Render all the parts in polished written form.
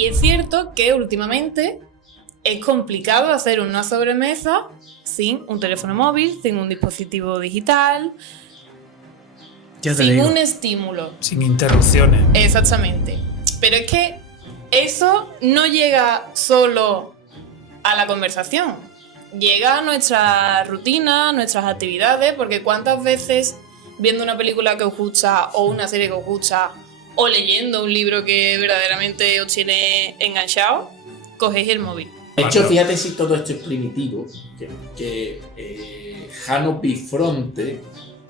Y es cierto que últimamente es complicado hacer una sobremesa sin un teléfono móvil, sin un dispositivo digital, sin un estímulo. Sin interrupciones. Exactamente. Pero es que eso no llega solo a la conversación. Llega a nuestra rutina, nuestras actividades, porque ¿cuántas veces viendo una película que os gusta o una serie que os gusta o leyendo un libro que verdaderamente os tiene enganchado, cogéis el móvil? De hecho, fíjate si todo esto es primitivo, que Jano Bifronte,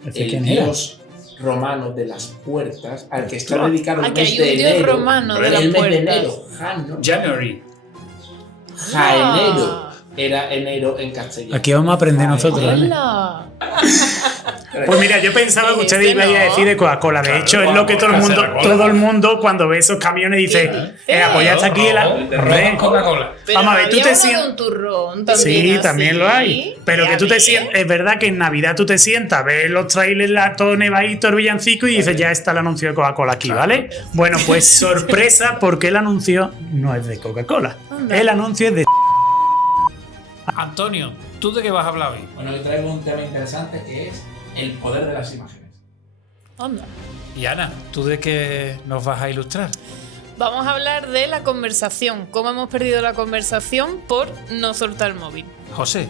el dios romano de las puertas, al que está dedicado el mes de enero. Romano de las el mes puertas. de enero, Jano. January. Jaenero. Era enero en castellano. Aquí vamos a aprender nosotros, ¿vale? ¡Hala! Pues mira, yo pensaba que ustedes iban a decir de Coca-Cola. De hecho, es lo que todo el mundo cuando ve esos camiones dice, pues ya está aquí Coca-Cola. Vamos a ver, tú te sientes sientes... un turrón también. Sí, así. también lo hay. Pero que tú te sientas... Es verdad que en Navidad tú te sientas, ves los trailers, todo nevadito, el villancico y dices, ya está el anuncio de Coca-Cola aquí, ¿vale? Bueno, pues sorpresa, porque el anuncio no es de Coca-Cola. El anuncio es de... Antonio, ¿tú de qué vas a hablar hoy? Bueno, yo traigo un tema interesante que es el poder de las imágenes. Anda. Y Ana, ¿tú de qué nos vas a ilustrar? Vamos a hablar de la conversación. Cómo hemos perdido la conversación por no soltar el móvil. José,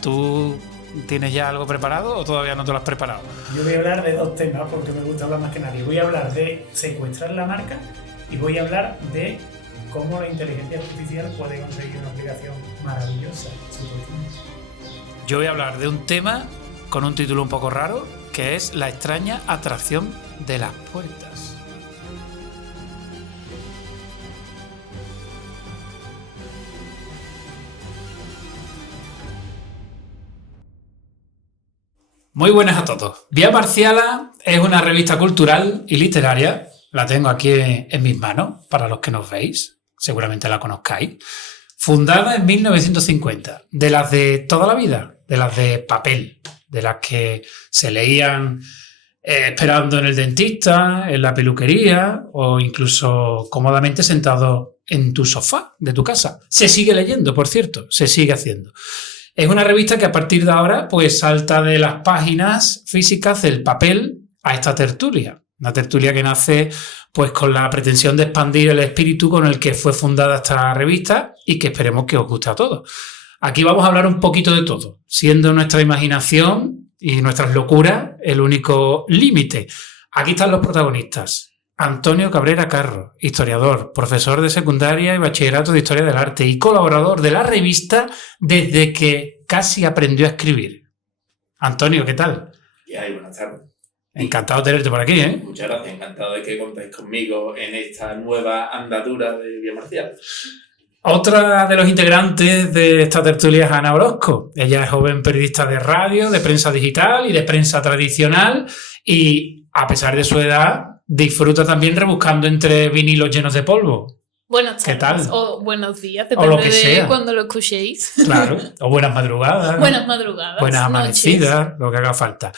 ¿tú tienes ya algo preparado o todavía no te lo has preparado? Yo voy a hablar de dos temas porque me gusta hablar más que nadie. Voy a hablar de secuestrar la marca y voy a hablar de cómo la inteligencia artificial puede conseguir una aplicación maravillosa. Yo voy a hablar de un tema con un título un poco raro, que es la extraña atracción de las puertas. Muy buenas a todos. Vía Marciala es una revista cultural y literaria. La tengo aquí en mis manos, para los que nos veis. Seguramente la conozcáis. Fundada en 1950. De las de toda la vida. De las de papel. De las que se leían esperando en el dentista, en la peluquería o incluso cómodamente sentado en tu sofá de tu casa. Se sigue leyendo, por cierto. Se sigue haciendo. Es una revista que a partir de ahora pues salta de las páginas físicas del papel a esta tertulia. Una tertulia que nace pues con la pretensión de expandir el espíritu con el que fue fundada esta revista y que esperemos que os guste a todos. Aquí vamos a hablar un poquito de todo, siendo nuestra imaginación y nuestras locuras el único límite. Aquí están los protagonistas. Antonio Cabrera Carro, historiador, profesor de secundaria y bachillerato de Historia del Arte y colaborador de la revista desde que casi aprendió a escribir. Antonio, ¿qué tal? Y ahí, buenas tardes. Encantado de tenerte por aquí, ¿eh? Muchas gracias, encantado de que contéis conmigo en esta nueva andadura de Vía Marcial. Otra de los integrantes de esta tertulia es Ana Orozco. Ella es joven periodista de radio, de prensa digital y de prensa tradicional y, a pesar de su edad, disfruta también rebuscando entre vinilos llenos de polvo. Buenas tardes. ¿Qué tal? O buenos días, O lo depende que de sea. cuando lo escuchéis. Claro. O buenas madrugadas. Buenas madrugadas. Buenas amanecidas, lo que haga falta.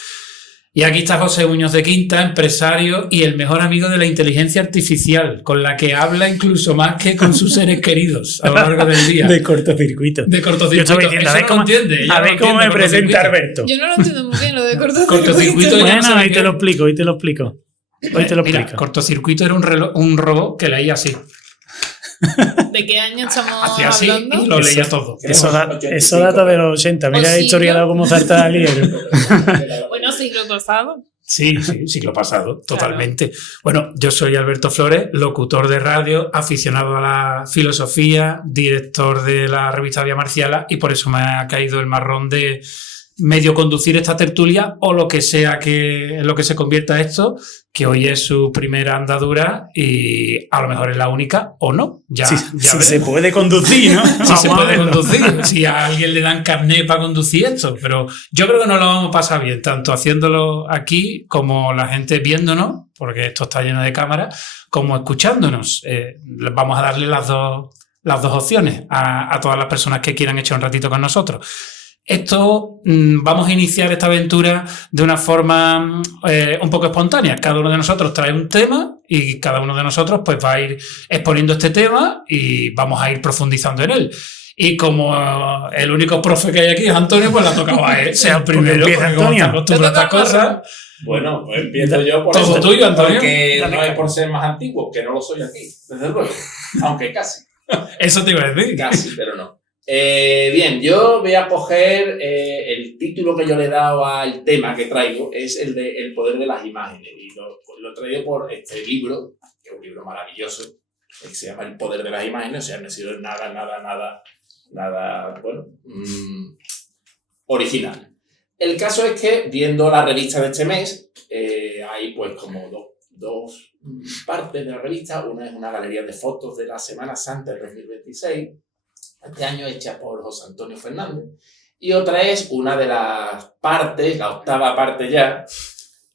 Y aquí está José Muñoz de Quinta, empresario y el mejor amigo de la inteligencia artificial, con la que habla incluso más que con sus seres queridos a lo largo del día. De cortocircuito. De cortocircuito. Yo estaba diciendo, a ver cómo me presenta Alberto. Yo no lo entiendo muy bien, lo de cortocircuito. Cortocircuito. Bueno, ahí te lo explico, hoy te lo explico. Mira, cortocircuito era un robot que leía así. ¿De qué año estamos Hacía así hablando? y lo leía todo. Eso data de los 80. Mira la historia de cómo salta al hierro. Bueno, siglo pasado. Sí, siglo pasado, totalmente. Bueno, yo soy Alberto Flores, locutor de radio, aficionado a la filosofía, director de la revista Vía Marciala y por eso me ha caído el marrón de medio conducir esta tertulia o lo que sea que en lo que se convierta esto, que hoy es su primera andadura y a lo mejor es la única o no. Ya se puede conducir, ¿no? Si se puede conducir, si a alguien le dan carnet para conducir esto, pero yo creo que nos lo vamos a pasar bien, tanto haciéndolo aquí como la gente viéndonos, porque esto está lleno de cámaras, como escuchándonos. Vamos a darle las dos opciones a todas las personas que quieran echar un ratito con nosotros. esto vamos a iniciar esta aventura de una forma un poco espontánea. Cada uno de nosotros trae un tema y cada uno de nosotros pues va a ir exponiendo este tema y vamos a ir profundizando en él. Y como el único profe que hay aquí es Antonio, pues le ha tocado a él. Sea el primero, empieza Antonio. Acostumbra a estas cosas. Bueno, pues empiezo yo por Todo eso. tuyo, Antonio. Porque Dale, no es cara. por ser más antiguo, que no lo soy aquí, desde luego. Aunque casi. Eso te iba a decir. Casi, pero no. Bien, yo voy a coger el título que yo le he dado al tema que traigo, es el de El poder de las imágenes. Y lo he traído por este libro, que es un libro maravilloso, que se llama El poder de las imágenes. O sea, no ha sido nada, bueno, original. El caso es que, viendo la revista de este mes, hay pues como dos partes de la revista. Una es una galería de fotos de la Semana Santa de 2026, este año hecha por José Antonio Fernández, y otra es una de las partes, la 8ª parte ya,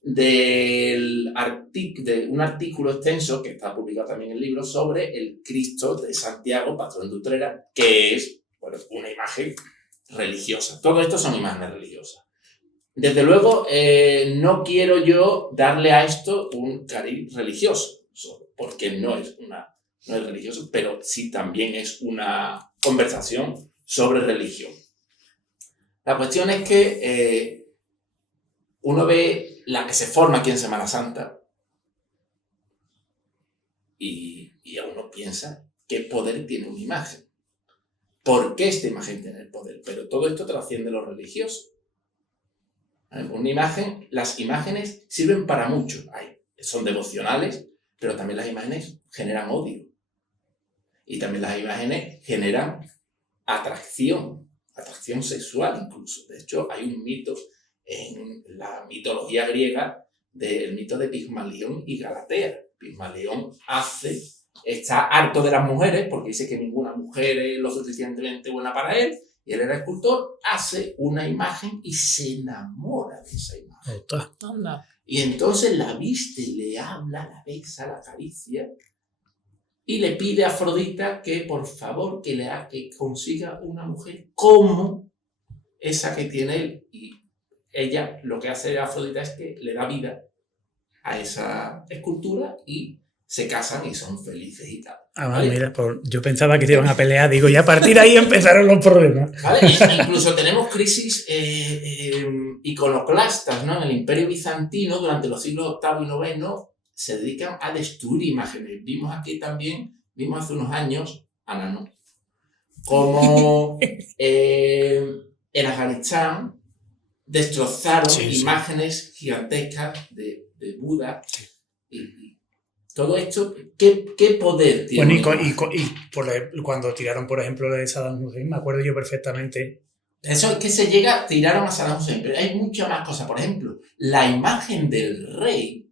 de un artículo extenso que está publicado también en el libro sobre el Cristo de Santiago, patrón de Utrera, que es, bueno, una imagen religiosa. Todo esto son imágenes religiosas. Desde luego, no quiero yo darle a esto un cariz religioso, porque no es religioso, pero sí también es una conversación sobre religión. La cuestión es que uno ve la que se forma aquí en Semana Santa y uno piensa qué poder tiene una imagen. ¿Por qué esta imagen tiene el poder? Pero todo esto trasciende lo religioso. Una imagen, las imágenes sirven para mucho. Son devocionales, pero también las imágenes generan odio. Y también las imágenes generan atracción sexual incluso. De hecho, hay un mito en la mitología griega del mito de Pigmalión y Galatea. Pigmalión está harto de las mujeres porque dice que ninguna mujer es lo suficientemente buena para él, y él era escultor, hace una imagen y se enamora de esa imagen. Anda. Y entonces la viste, le habla, la besa, la acaricia, y le pide a Afrodita que por favor que consiga una mujer como esa que tiene él. Y ella lo que hace a Afrodita es que le da vida a esa escultura y se casan y son felices y tal. ¿Vale? Mira, yo pensaba que se iban a pelear, digo, y a partir de ahí empezaron los problemas. ¿Vale? Incluso tenemos crisis iconoclastas, ¿no? En el Imperio Bizantino, durante los siglos VIII y IX, se dedican a destruir imágenes. Vimos hace unos años, Ana, ¿no? Como en Afganistán destrozaron imágenes gigantescas de Buda. Sí. Y todo esto, ¿qué poder tiene? Bueno, y cuando tiraron, por ejemplo, de Saddam Hussein, me acuerdo yo perfectamente. Eso es que tiraron a Saddam Hussein, pero hay muchas más cosas. Por ejemplo, la imagen del rey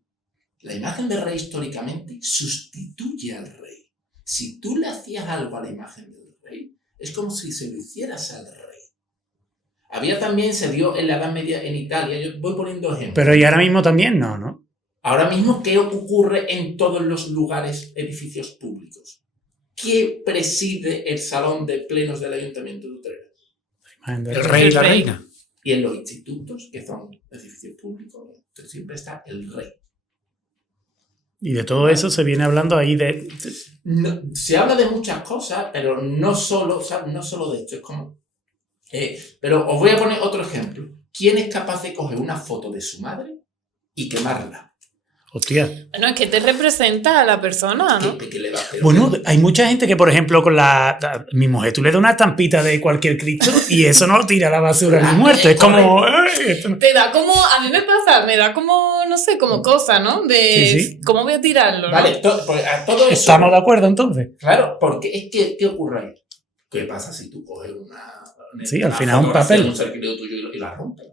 históricamente sustituye al rey. Si tú le hacías algo a la imagen del rey, es como si se lo hicieras al rey. Se dio en la Edad Media en Italia, yo voy poniendo ejemplos. Pero y ahora mismo también no. Ahora mismo, ¿qué ocurre en todos los edificios públicos? ¿Quién preside el salón de plenos del Ayuntamiento de Utrera? El rey y la reina. Y en los institutos, que son edificios públicos, siempre está el rey. Y de todo eso se viene hablando ahí No, se habla de muchas cosas, pero no solo de esto. Es como... pero os voy a poner otro ejemplo. ¿Quién es capaz de coger una foto de su madre y quemarla? Hostia. Bueno, es que te representa a la persona, ¿no? ¿Qué le va a hacer? Bueno, hay mucha gente que, por ejemplo, con mi mujer, tú le das una estampita de cualquier Cristo y eso no lo tira a la basura ni muerto. Es como... Te da como, a mí me pasa, me da como, no sé, como cosa, ¿no? Sí. ¿Cómo voy a tirarlo? ¿no? Vale, a todo eso... ¿Estamos de acuerdo entonces? Claro, porque es que, ¿qué ocurre ahí? ¿Qué pasa si tú coges Sí, al final un papel. de un ser querido tuyo y la rompes?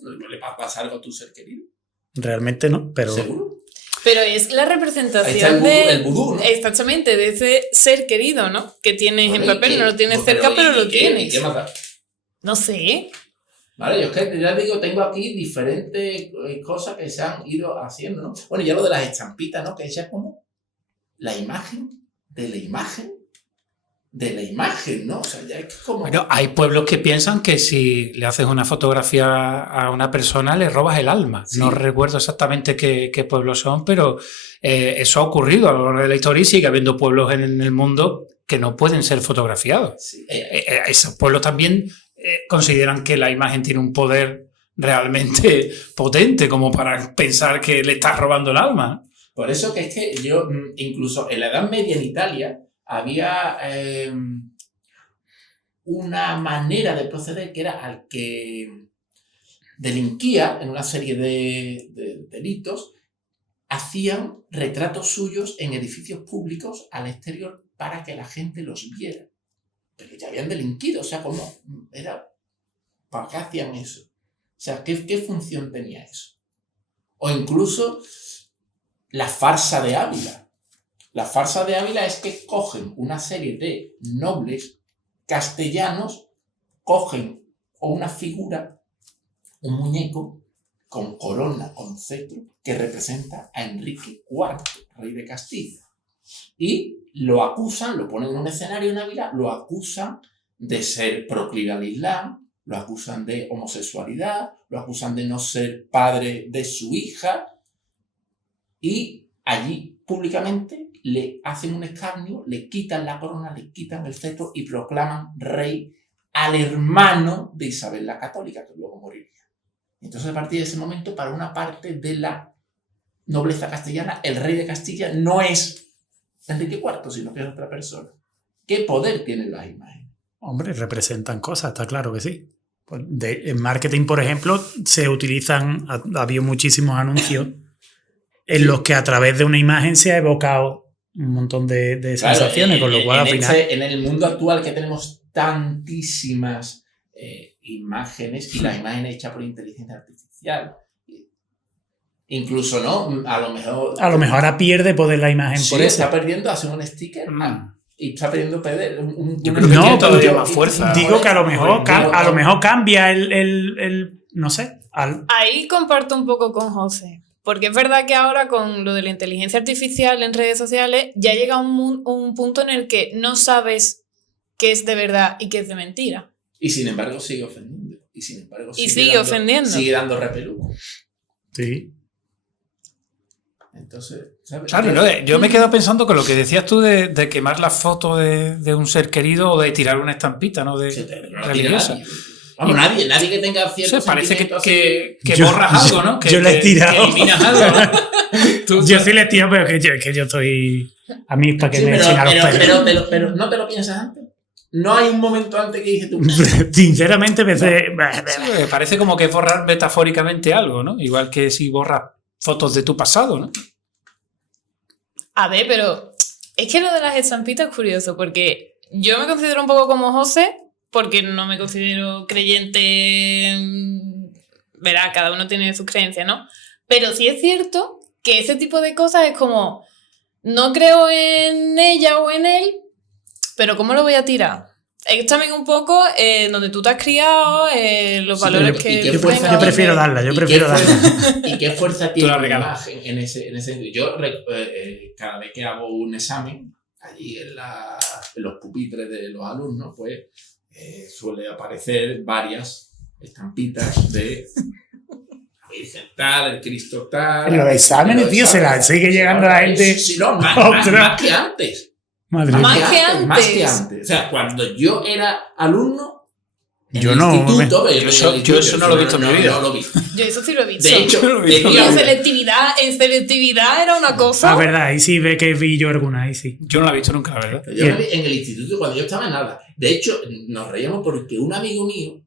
¿No le va a pasar algo a tu ser querido? Realmente no, pero... ¿Seguro? Pero es la Ahí representación está el vudú, ¿no? Exactamente, de ese ser querido, ¿no? Que tienes en Vale, papel, no lo tienes cerca, pero lo ¿Y tienes. qué más da? No sé. Vale, yo es que ya digo, tengo aquí diferentes cosas que se han ido haciendo, ¿no? Bueno, ya lo de las estampitas, ¿no? Que ella es como la imagen de la imagen de la imagen, ¿no? O sea, ya es como... Bueno, hay pueblos que piensan que si le haces una fotografía a una persona le robas el alma. Sí. No recuerdo exactamente qué pueblos son, pero eso ha ocurrido a lo largo de la historia y sigue habiendo pueblos en el mundo que no pueden ser fotografiados. Sí. Esos pueblos también consideran que la imagen tiene un poder realmente potente como para pensar que le estás robando el alma. Por eso que es que yo, incluso en la Edad Media en Italia, había una manera de proceder que era al que delinquía en una serie de delitos, hacían retratos suyos en edificios públicos al exterior para que la gente los viera. Pero ya habían delinquido, o sea, ¿cómo era? ¿Para qué hacían eso? O sea, ¿qué función tenía eso? O incluso la farsa de Ávila. La farsa de Ávila es que cogen una serie de nobles castellanos, cogen una figura, un muñeco con corona, con cetro, que representa a Enrique IV, rey de Castilla. Y lo acusan, lo ponen en un escenario en Ávila, lo acusan de ser proclive al Islam, lo acusan de homosexualidad, lo acusan de no ser padre de su hija, y allí públicamente le hacen un escarnio, le quitan la corona, le quitan el cetro y proclaman rey al hermano de Isabel la Católica, que luego moriría. Entonces, a partir de ese momento, para una parte de la nobleza castellana, el rey de Castilla no es Enrique IV, sino que es otra persona. ¿Qué poder tienen las imágenes? Hombre, representan cosas, está claro que sí. En marketing, por ejemplo, se utilizan, ha habido muchísimos anuncios en los que a través de una imagen se ha evocado un montón de sensaciones, con lo cual al final... En el mundo actual que tenemos tantísimas imágenes, y las imágenes hechas por inteligencia artificial, incluso, ¿no? A lo mejor ahora pierde poder la imagen sí, por eso. está perdiendo hacer un sticker y está perdiendo poder Yo creo que tiene todavía más fuerza. Digo que a lo mejor cambia el no sé. Ahí comparto un poco con José. Porque es verdad que ahora con lo de la inteligencia artificial en redes sociales ya llega un punto en el que no sabes qué es de verdad y qué es de mentira. Y sin embargo sigue ofendiendo. Y sin embargo sigue ofendiendo. Sigue dando repelús. Sí. Entonces, ¿sabes? Claro, ¿no? Yo me quedo pensando con lo que decías tú de quemar la foto de un ser querido o de tirar una estampita, ¿no? Religiosa. Vamos, nadie que tenga cierto parece que yo, borras algo, ¿no? Yo le he tirado. Que eliminas algo, ¿no? Yo sí le he tirado, pero que yo estoy... A mí es para que me echen a los perros. Pero ¿no te lo piensas antes? ¿No hay un momento antes que dije tú? Sinceramente pensé... Sí, parece como que es borrar metafóricamente algo, ¿no? Igual que si borras fotos de tu pasado, ¿no? A ver, pero es que lo de las estampitas es curioso, porque yo me considero un poco como José, porque no me considero creyente. Verá, cada uno tiene sus creencias, ¿no? Pero sí es cierto que ese tipo de cosas es como, no creo en ella o en él, pero ¿cómo lo voy a tirar? Es también un poco donde tú te has criado, los valores que... Yo prefiero darla, ¿Y qué fuerza tiene la imagen en ese sentido? Yo, cada vez que hago un examen, allí en los pupitres de los alumnos, pues suele aparecer varias estampitas de la Virgen tal, el Cristo tal... En los exámenes, tío, se la sigue llegando a la gente... Sí, no, más que antes. Más que antes. O sea, cuando yo era alumno, yo no. Yo eso no lo he visto en mi vida. No lo vi. Yo eso sí lo he visto. De hecho, en selectividad era una cosa. Ah, verdad, ahí sí ve que vi yo alguna, ahí sí. Yo no la he visto nunca, la verdad. Yo la vi en el instituto cuando yo estaba nada. De hecho, nos reíamos porque un amigo mío,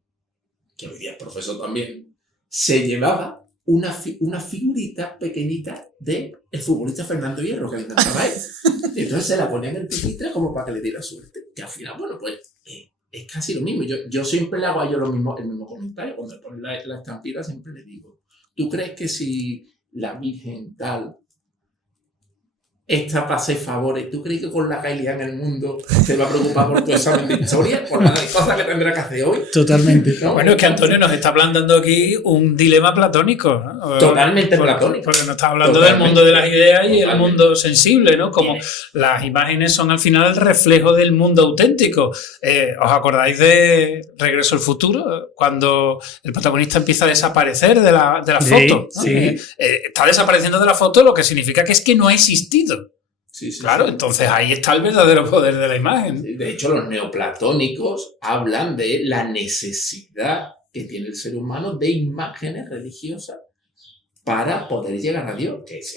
que hoy día es profesor también, se llevaba una figurita pequeñita de el futbolista Fernando Hierro, que le encantaba él. Y entonces se la ponía en el pupitre como para que le diera suerte. Que al final, bueno, pues es casi lo mismo. Yo siempre le hago a ellos el mismo comentario. Cuando le ponen la estampita siempre le digo, ¿tú crees que si la Virgen tal está para hacer favores. ¿Tú crees que con la calidad en el mundo se va a preocupar por tu examen de historia? Por las cosas que tendrá que hacer hoy. Totalmente. ¿No? Bueno, es que Antonio nos está planteando aquí un dilema platónico, ¿no? Totalmente platónico. Porque nos está hablando Totalmente. del mundo de las ideas y el Totalmente. mundo sensible, ¿no? Como las imágenes son al final el reflejo del mundo auténtico. ¿Os acordáis de Regreso al Futuro? Cuando el protagonista empieza a desaparecer de la Sí, foto, ¿no? sí. Está desapareciendo de la foto, lo que significa que es que no ha existido. Sí, sí, Claro, sí. entonces ahí está el verdadero poder de la imagen. De hecho, los neoplatónicos hablan de la necesidad que tiene el ser humano de imágenes religiosas para poder llegar a Dios, que es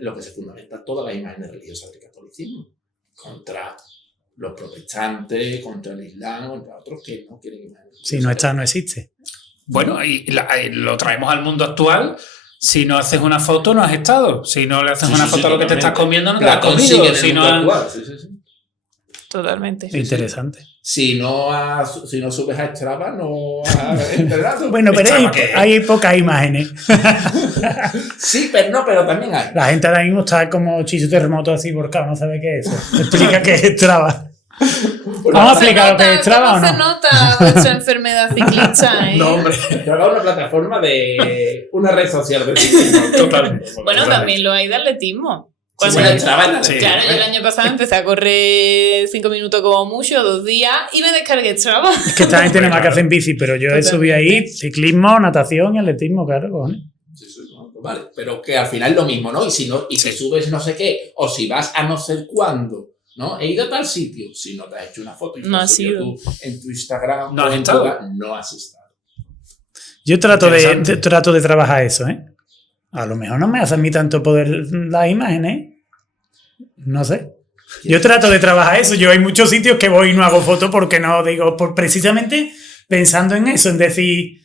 lo que se fundamenta todas las imágenes religiosas del catolicismo, contra los protestantes, contra el Islam, contra otros que no quieren imágenes. Si no está, no existe. Bueno, y lo traemos al mundo actual. Si no haces una foto, no has estado. Si no le haces una foto a lo que te estás comiendo, no te la has comido. Si no, Sí. Totalmente. Interesante. Si no subes a Strava, no has entrenado. Bueno, pero Estaba que- hay pocas imágenes. Sí, pero también hay. La gente ahora mismo está como Chicho Terremoto así volcado, no sabe qué es eso. Explica qué es Strava. Vamos a explicar lo que es Strava o ¿Cómo se no. nota vuestra enfermedad ciclista? no, hombre. Strava es una plataforma de una red social de ciclismo. Totalmente. Bueno, también lo hay de atletismo. Cuando Bueno, Strava es la Sí. de- Claro, yo el año pasado empecé a correr 5 minutos como mucho, 2 días, y me descargué Strava. Es que esta gente nada más que hace en bici, pero yo he subido ahí ciclismo, natación y atletismo, claro, cojones. Sí, no, vale, pero que al final es lo mismo, ¿no? Y si Sí. subes no sé qué, o si vas a no sé cuándo, ¿no? He ido a tal sitio. Si no te has hecho una foto y No has has subido ido. tú en tu Instagram, No has o en estado. no has estado. Yo trato Interesante. trato de trabajar eso, ¿eh? A lo mejor no me hace a mí tanto poder las imágenes. No sé. Yo trato de trabajar eso. Yo hay muchos sitios que voy y no hago fotos porque no digo, precisamente pensando en eso, en decir,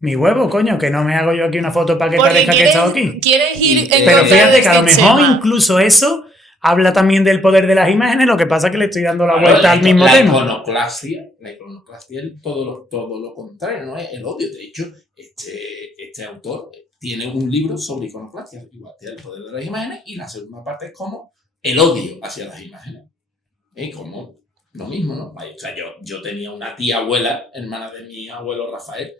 mi huevo, coño, que no me hago yo aquí una foto para que Porque parezca que he estado aquí. quieres ir en Pero contra fíjate del que a lo mejor sistema. incluso eso habla también del poder de las imágenes, lo que pasa es que le estoy dando la Claro, vuelta al mismo la tema. Iconoclastia es todo lo contrario, no es el odio. De hecho, este autor tiene un libro sobre iconoclastia, igual tiene el poder de las imágenes, y la segunda parte es como el odio hacia las imágenes. Como lo mismo, ¿no? O sea, yo tenía una tía abuela, hermana de mi abuelo Rafael,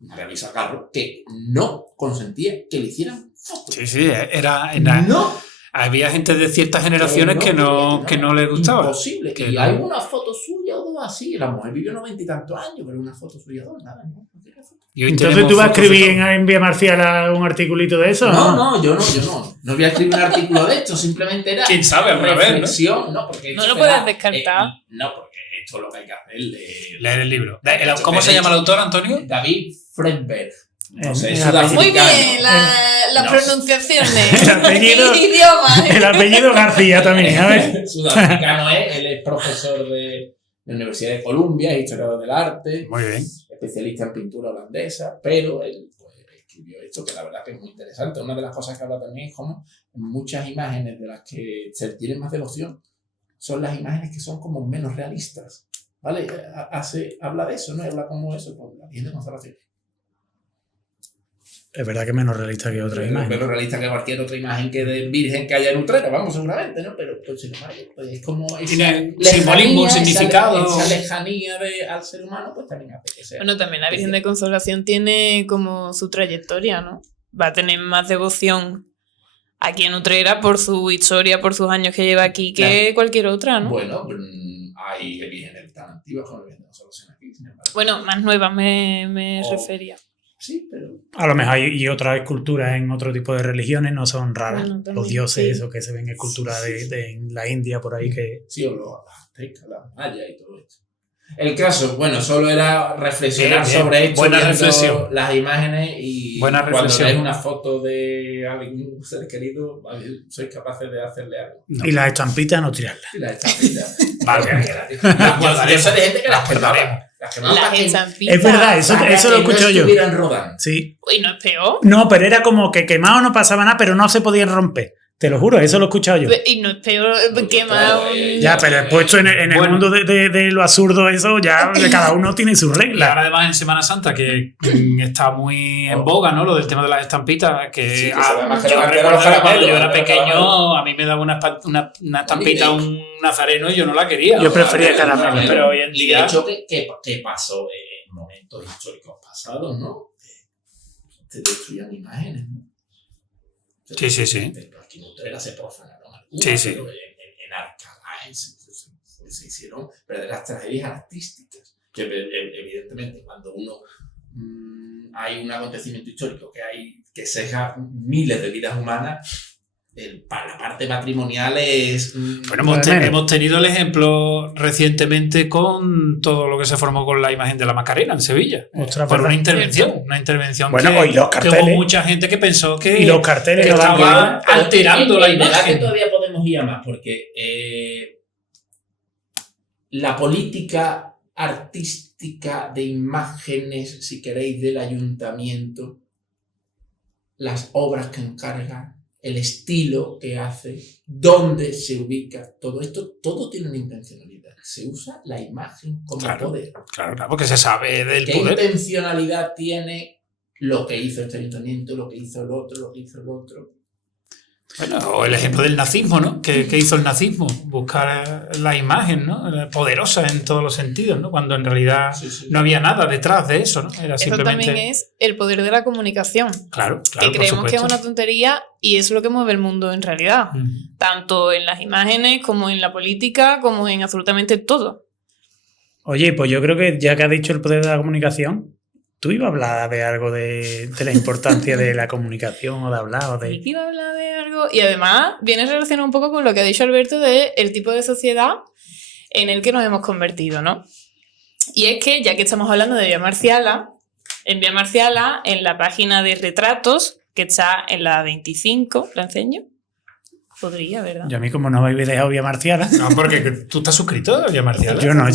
María Luisa Carro, que no consentía que le hicieran fotos. Sí, era No. había gente de ciertas generaciones que no les gustaba. Imposible. Que y no. hay una foto suya o dos así. La mujer vivió 90 y tantos años, pero una foto suya o dos, nada, ¿no? No tiene foto. Y hoy Entonces tenemos tú vas a fotos de escribir todo. en Vía Marcial un articulito de eso. No, yo no. No voy a escribir un artículo de esto, simplemente era ¿Quién sabe alguna vez, no? reflexión, ¿no? Porque No esto lo puedes era, descartar. no, porque esto es lo que hay que hacer. Leer el libro. ¿Cómo se llama el autor, Antonio? David Fredberg. No sé, El es apellido- Muy sudafricano. bien, las No. pronunciaciones. El apellido- El idioma. El apellido García también, a ver. Sudafricano él es profesor de la Universidad de Columbia, historiador del arte, Muy bien. especialista en pintura holandesa, pero él pues, escribió esto que la verdad que es muy interesante. Una de las cosas que habla también es como muchas imágenes de las que se tiene más devoción son las imágenes que son como menos realistas, ¿vale? Habla de eso, ¿no? Habla como eso, con la Virgen de Consolación. Es verdad que es menos realista que otra imagen. Menos realista que cualquier otra imagen que de Virgen que haya en Utrera, vamos, seguramente, ¿no? Pero pues, sin embargo, pues, es como Tiene simbolismo, significado. Esa lejanía al ser humano, pues también hace que sea. Bueno, también la Virgen de Consolación tiene como su trayectoria, ¿no? Va a tener más devoción aquí en Utrera por su historia, por sus años que lleva aquí, que cualquier otra, ¿no? Bueno, hay vírgenes tan antiguas como la Virgen de Consolación aquí, sin embargo. Bueno, más nuevas me refería. Sí, pero... A lo mejor hay otras esculturas en otro tipo de religiones, no son raras. Bueno, también, los dioses, sí. esos que se ven en esculturas en la India, por ahí que... Sí, o los aztecas, las mayas y todo esto. El caso, bueno, solo era reflexionar Bien, bien. sobre esto, Buena viendo reflexión. las imágenes y Buena reflexión. cuando veis una foto de algún ser querido, sois capaces de hacerle algo. No. Y las estampitas no tirarlas. Y las estampitas. Vale. Yo sé de gente que las quemaba. Recordaremos. Las quemaba Las para que- estampitas. Es verdad, eso para lo que escucho no yo. estuvieran rodando. Sí. Uy, no es peor. No, pero era como que quemado no pasaba nada, pero no se podían romper. Te lo juro, eso lo he escuchado yo. Y no es peor que más. Ya, pero puesto en el Bueno. mundo de lo absurdo, eso ya cada uno tiene sus Y reglas. ahora además en Semana Santa, que está muy en boga, ¿no? Lo del tema de las estampitas, que, Sí, que se ve más que yo la recuerdo los que cuando caramelos, yo era los pequeño, caramelos. a mí me daba una estampita, un nazareno, y yo no la quería. Yo prefería caramelo. Pero hoy en Y de día... hecho, ¿qué pasó en momentos históricos pasados, no? Se destruían imágenes, ¿no? Sí, sí, sí. Aquí en Utrera se profanaron algunas, Sí, sí. pero en Alcalá se hicieron verdaderas tragedias artísticas. Que evidentemente cuando uno hay un acontecimiento histórico que ceja miles de vidas humanas, para la parte matrimonial es... Bueno, hemos tenido el ejemplo recientemente con todo lo que se formó con la imagen de la Macarena en Sevilla. Ostras, Por ¿verdad? una intervención Bueno, que, y los que carteles. hubo mucha gente que pensó que, Y los carteles que no dan estaba Pero alterando la en verdad que imagen. todavía podemos ir a más, porque la política artística de imágenes, si queréis, del ayuntamiento, las obras que encarga, el estilo que hace, dónde se ubica, todo esto, todo tiene una intencionalidad. Se usa la imagen como Claro. poder. Claro, porque se sabe del ¿Qué poder. intencionalidad tiene lo que hizo este ayuntamiento, lo que hizo el otro, lo que hizo el otro? Bueno, o el ejemplo del nazismo, ¿no? ¿Qué hizo el nazismo? Buscar la imagen, ¿no? Poderosa en todos los sentidos, ¿no? Cuando en realidad Sí, sí. no había nada detrás de eso, ¿no? Era Eso simplemente... también es el poder de la comunicación. Claro, Que claro, por creemos que es supuesto. una tontería y es lo que mueve el mundo en realidad. Mm. Tanto en las imágenes, como en la política, como en absolutamente todo. Oye, pues yo creo que ya que has dicho el poder de la comunicación, tú ibas a hablar de algo de la importancia de la comunicación o de hablar o Y de... que iba a hablar de algo. Y además viene relacionado un poco con lo que ha dicho Alberto de el tipo de sociedad en el que nos hemos convertido, ¿no? Y es que, ya que estamos hablando de Vía Marciala, en la página de retratos, que está en la 25, ¿la enseño? Podría, ¿verdad? Yo a mí como no me habéis dejado Vía Marciala. No, porque tú estás suscrito a Vía Marcial. Yo no.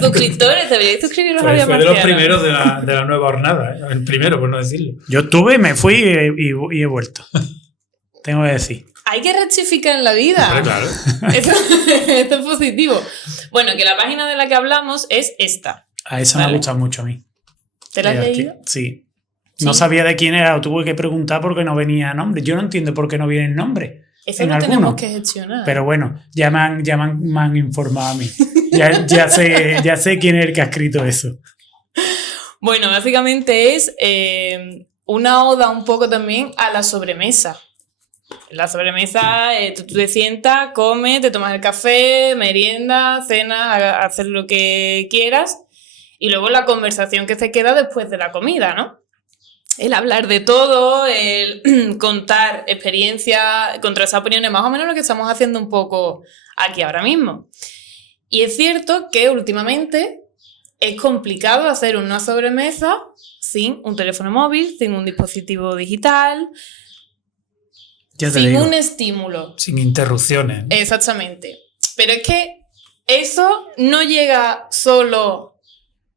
Suscriptores, deberíais suscribiros a Fue Vía de los Marciala. primeros de la nueva hornada, ¿eh? El primero, por no decirlo. Yo estuve, me fui y he vuelto. Tengo que decir. Hay que rectificar en la vida. Hombre, claro. Esto es positivo. Bueno, que la página de la que hablamos es esta. A eso me Vale. ha gustado mucho a mí. ¿Te la has leído? Sí. Sí. No sabía de quién era, o tuve que preguntar porque no venía nombre. Yo no entiendo por qué no vienen nombres. Eso en lo alguno. tenemos que gestionar. Pero bueno, ya me han informado a mí. Ya sé quién es el que ha escrito eso. Bueno, básicamente es una oda un poco también a la sobremesa. La sobremesa, tú te sientas, comes, te tomas el café, meriendas, cenas, haces lo que quieras. Y luego la conversación que se queda después de la comida, ¿no? El hablar de todo, el contar experiencias, contrastar opiniones, más o menos lo que estamos haciendo un poco aquí ahora mismo. Y es cierto que últimamente es complicado hacer una sobremesa sin un teléfono móvil, sin un dispositivo digital, Ya te sin digo. un estímulo. Sin interrupciones. Exactamente. Pero es que eso no llega solo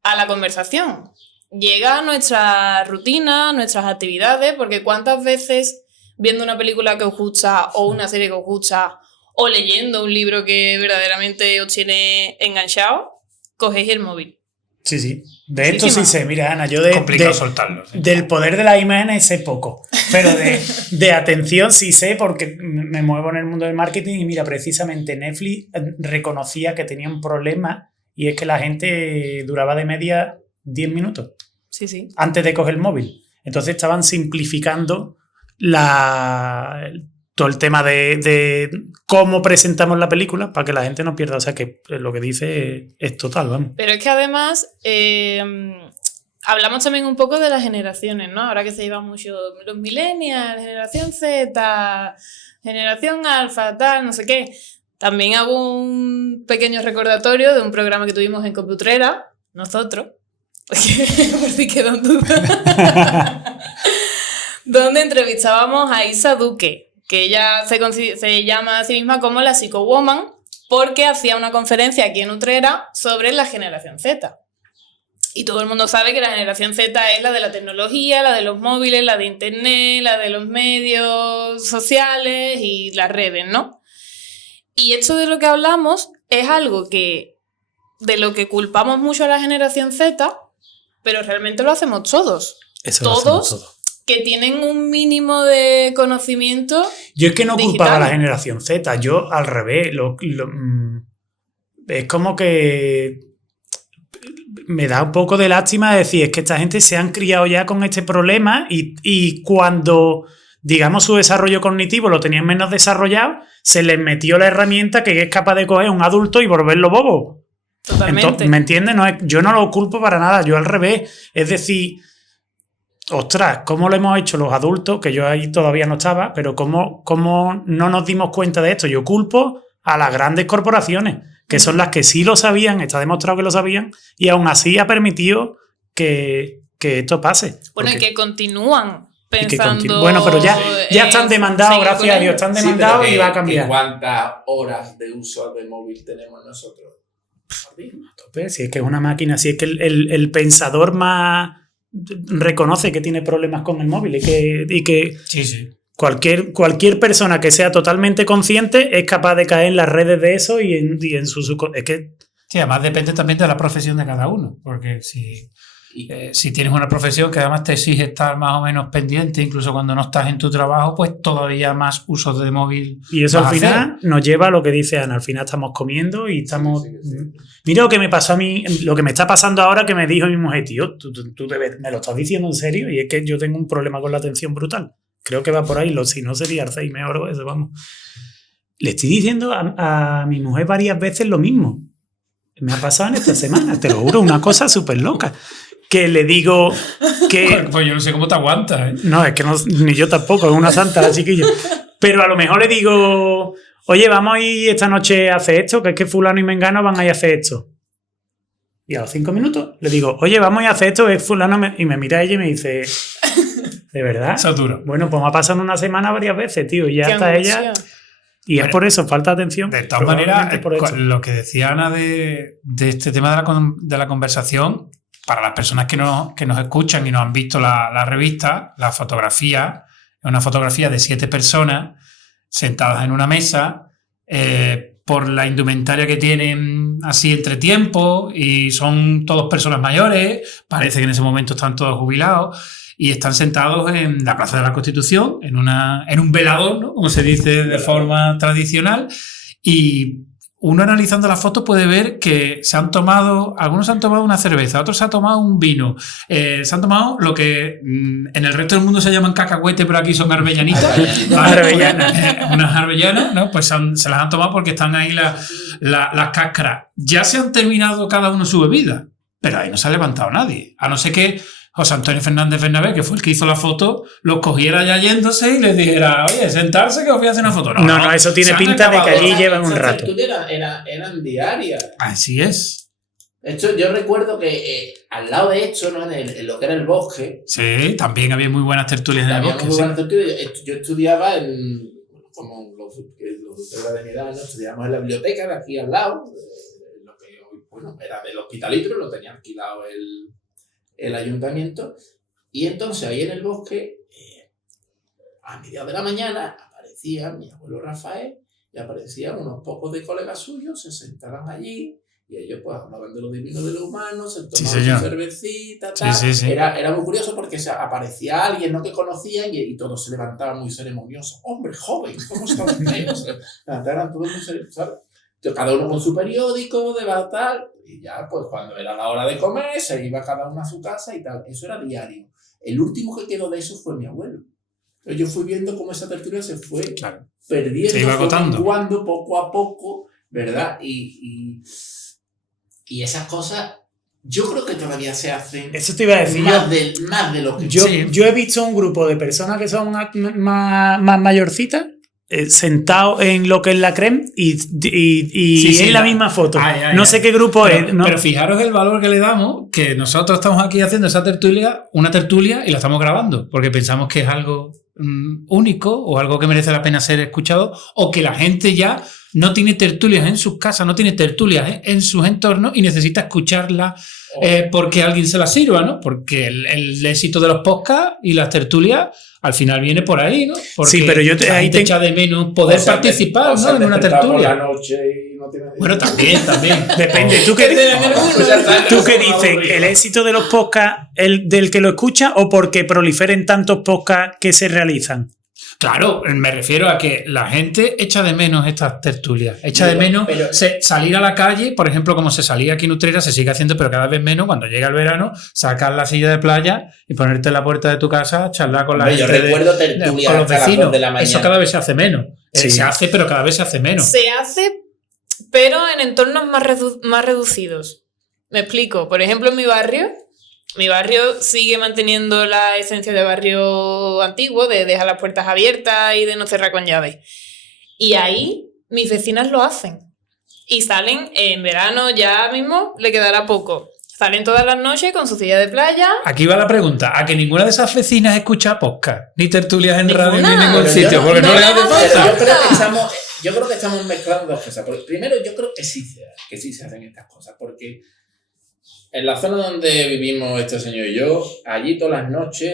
a la conversación. Llega a nuestra rutina, a nuestras actividades, porque ¿cuántas veces viendo una película que os gusta o una serie que os gusta o leyendo un libro que verdaderamente os tiene enganchado, cogéis el móvil? Sí, sí. De esto sí Muchísimas. sé. Mira, Ana, yo Complicado soltarlo. ¿sí? del poder de las imágenes sé poco. Pero de atención sí sé porque me muevo en el mundo del marketing y mira, precisamente Netflix reconocía que tenía un problema y es que la gente duraba de media 10 minutos Sí, sí. antes de coger el móvil. Entonces estaban simplificando todo el tema de cómo presentamos la película para que la gente no pierda. O sea que lo que dice es total, vamos. Pero es que además hablamos también un poco de las generaciones, ¿no? Ahora que se lleva mucho los millennials, generación Z, generación alfa, tal, no sé qué. También hago un pequeño recordatorio de un programa que tuvimos en Computrera, nosotros, por si quedan dudas, donde entrevistábamos a Isa Duque, que ella se llama a sí misma como la Psychowoman, porque hacía una conferencia aquí en Utrera sobre la generación Z. Y todo el mundo sabe que la generación Z es la de la tecnología, la de los móviles, la de internet, la de los medios sociales y las redes, ¿no? Y esto de lo que hablamos es algo de lo que culpamos mucho a la generación Z, pero realmente lo hacemos todos. Eso lo hacemos todos. Que tienen un mínimo de conocimiento. Yo es que no digital. culpaba a la generación Z, yo al revés. Es como que me da un poco de lástima decir, es que esta gente se han criado ya con este problema y cuando, digamos, su desarrollo cognitivo lo tenían menos desarrollado, se les metió la herramienta que es capaz de coger un adulto y volverlo bobo. Totalmente. Entonces, ¿me entiendes? Yo no lo culpo para nada, yo al revés. Es decir, ostras, ¿cómo lo hemos hecho los adultos? Que yo ahí todavía no estaba, pero ¿cómo no nos dimos cuenta de esto? Yo culpo a las grandes corporaciones, que son las que sí lo sabían, está demostrado que lo sabían, y aún así ha permitido que esto pase. Bueno, y que continúan pensando... Bueno, pero ya están demandados, gracias a Dios, están demandados y va a cambiar. ¿Cuántas horas de uso de móvil tenemos nosotros? Si es que es una máquina, si es que el pensador más reconoce que tiene problemas con el móvil y que Sí. Cualquier persona que sea totalmente consciente es capaz de caer en las redes de eso y en su... Es que... Sí, además depende también de la profesión de cada uno, porque si tienes una profesión que además te exige estar más o menos pendiente, incluso cuando no estás en tu trabajo, pues todavía más usos de móvil. Y eso al final nos lleva a lo que dice Ana, al final estamos comiendo y estamos... Sí. Mira lo que me pasó a mí, lo que me está pasando ahora, que me dijo mi mujer, tío, tú me lo estás diciendo en serio, y es que yo tengo un problema con la atención brutal. Creo que va por ahí, si no sería Alzheimer o eso, vamos. Le estoy diciendo a mi mujer varias veces lo mismo. Me ha pasado en esta semana, te lo juro, una cosa súper loca. Que le digo que... Pues yo no sé cómo te aguantas, ¿eh? No, es que ni yo tampoco, es una santa la chiquilla. Pero a lo mejor le digo, oye, vamos a ir esta noche a hacer esto, que es que fulano y mengano van a ir a hacer esto. Y a los 5 minutos le digo, oye, vamos a ir a hacer esto, es fulano, y me mira ella y me dice... ¿De verdad? Eso es duro. Bueno, pues me ha pasado en una semana varias veces, tío, y ya está ella. Y es por eso, falta atención. De todas maneras, lo que decía Ana de este tema de la conversación, para las personas que nos escuchan y nos han visto la revista, la fotografía, es una fotografía de 7 personas sentadas en una mesa, por la indumentaria que tienen así entre tiempos, y son todos personas mayores, parece que en ese momento están todos jubilados, y están sentados en la Plaza de la Constitución, en un velador, ¿no? Como se dice de forma tradicional, y uno analizando la foto puede ver que algunos se han tomado una cerveza, otros se han tomado un vino, se han tomado lo que en el resto del mundo se llaman cacahuete, pero aquí son arbellanitas. Unas arbellanas, ¿no? Pues se las han tomado porque están ahí las cáscaras. Ya se han terminado cada uno su bebida, pero ahí no se ha levantado nadie, a no ser que José Antonio Fernández Bernabé, que fue el que hizo la foto, los cogiera ya yéndose y les dijera, oye, sentarse que os voy a hacer una foto. No, eso tiene pinta de que allí llevan un rato. Eran diarias. Así es. De hecho, yo recuerdo que al lado de esto, ¿no? en lo que era el bosque... Sí, también había muy buenas tertulias en el bosque. Muy buenas tertulias. Yo estudiaba como los de mi edad, ¿no? Estudiábamos en la biblioteca de aquí al lado, lo que hoy, era del Hospitalito, lo tenía alquilado el ayuntamiento, y entonces ahí en el bosque, a mediados de la mañana, aparecía mi abuelo Rafael y aparecían unos pocos de colegas suyos, se sentaban allí y ellos pues hablaban de lo divino de lo humano, se tomaban su cervecita, tal. Sí. Era muy curioso porque aparecía alguien, ¿no?, que conocían y todos se levantaban muy ceremoniosos. ¡Hombre, joven! ¿Cómo está usted? Levantaban todos muy ceremoniosos, ¿sabes? Cada uno con su periódico, de tal, y ya, pues cuando era la hora de comer, se iba cada uno a su casa y tal. Eso era diario. El último que quedó de eso fue mi abuelo. Entonces yo fui viendo cómo esa tertulia se fue perdiendo, se iba agotando, cuando poco a poco, ¿verdad? Y esas cosas, yo creo que todavía se hacen. Eso te iba a decir más de lo que yo he visto un grupo de personas que son más mayorcitas, sentado en lo que es la creme y en la misma foto. No sé qué grupo es. ¿No? Pero fijaros el valor que le damos, que nosotros estamos aquí haciendo una tertulia y la estamos grabando, porque pensamos que es algo único o algo que merece la pena ser escuchado, o que la gente ya no tiene tertulias en sus casas, no tiene tertulias en sus entornos y necesita escucharlas porque alguien se las sirva, ¿no? Porque el éxito de los podcasts y las tertulias al final viene por ahí, ¿no? Porque sí, pero yo ahí te echa de menos poder participar, ¿no? En una tertulia. Por la noche y no tiene... Bueno, también. Depende. ¿Tú qué dices? ¿El éxito de los podcasts del que lo escucha o porque proliferen tantos podcasts que se realizan? Claro, me refiero a que la gente echa de menos estas tertulias, echa de menos salir a la calle, por ejemplo, como se salía aquí en Utrera, se sigue haciendo, pero cada vez menos. Cuando llega el verano, sacar la silla de playa y ponerte en la puerta de tu casa, charlar con la gente. Yo recuerdo tertulias con los hasta las vecinos. 2 de la mañana. Eso cada vez se hace menos. Sí. Se hace, pero cada vez se hace menos. Se hace, pero en entornos más reducidos. Me explico. Por ejemplo, en mi barrio sigue manteniendo la esencia de barrio antiguo, de dejar las puertas abiertas y de no cerrar con llave. Y ahí mis vecinas lo hacen. Y salen en verano, ya mismo le quedará poco. Salen todas las noches con su silla de playa. Aquí va la pregunta. ¿A que ninguna de esas vecinas escucha podcast? Ni tertulias en ¿Ninguna? radio ni en ningún Pero sitio, porque no le hace falta. Yo creo que estamos mezclando dos cosas. Porque primero, yo creo que sí se hacen estas cosas. Porque en la zona donde vivimos este señor y yo, allí todas las noches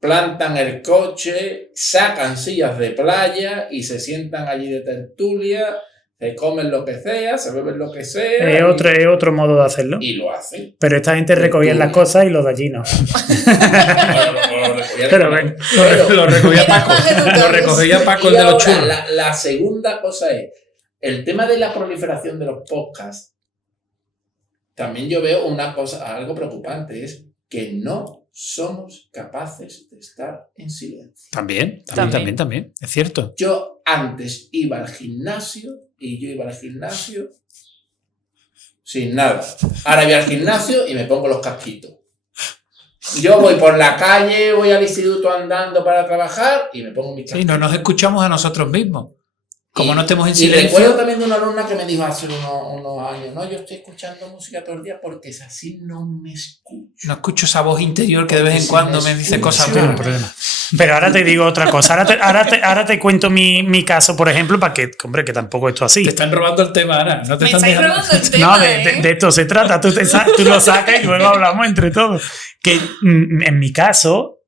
plantan el coche, sacan sillas de playa y se sientan allí de tertulia, se comen lo que sea, se beben lo que sea. Es otro modo de hacerlo. Y lo hacen. Pero esta gente recogía las cosas y los de allí no. Pero ven, Lo recogía Paco. Lo recogía Paco, el de los churros. La segunda cosa es el tema de la proliferación de los podcasts. También yo veo una cosa, algo preocupante, es que no somos capaces de estar en silencio. También. Es cierto. Yo antes iba al gimnasio sin nada. Ahora voy al gimnasio y me pongo los casquitos. Yo voy por la calle, voy al instituto andando para trabajar y me pongo mis casquitos. Sí, no nos escuchamos a nosotros mismos. Como no estemos en Y silencio. recuerdo también de una alumna que me dijo hace unos años, no, yo estoy escuchando música todo el día porque es así, no me escucho. No escucho esa voz interior que de vez en cuando me dice cosas buenas. pero ahora te digo otra cosa. Ahora te cuento mi caso, por ejemplo, para que, hombre, que tampoco esto así. Te están robando el tema, Ana. No te Me están estáis dejando. robando el tema, No, de esto se trata. Tú lo sacas y luego hablamos entre todos. Que en mi caso,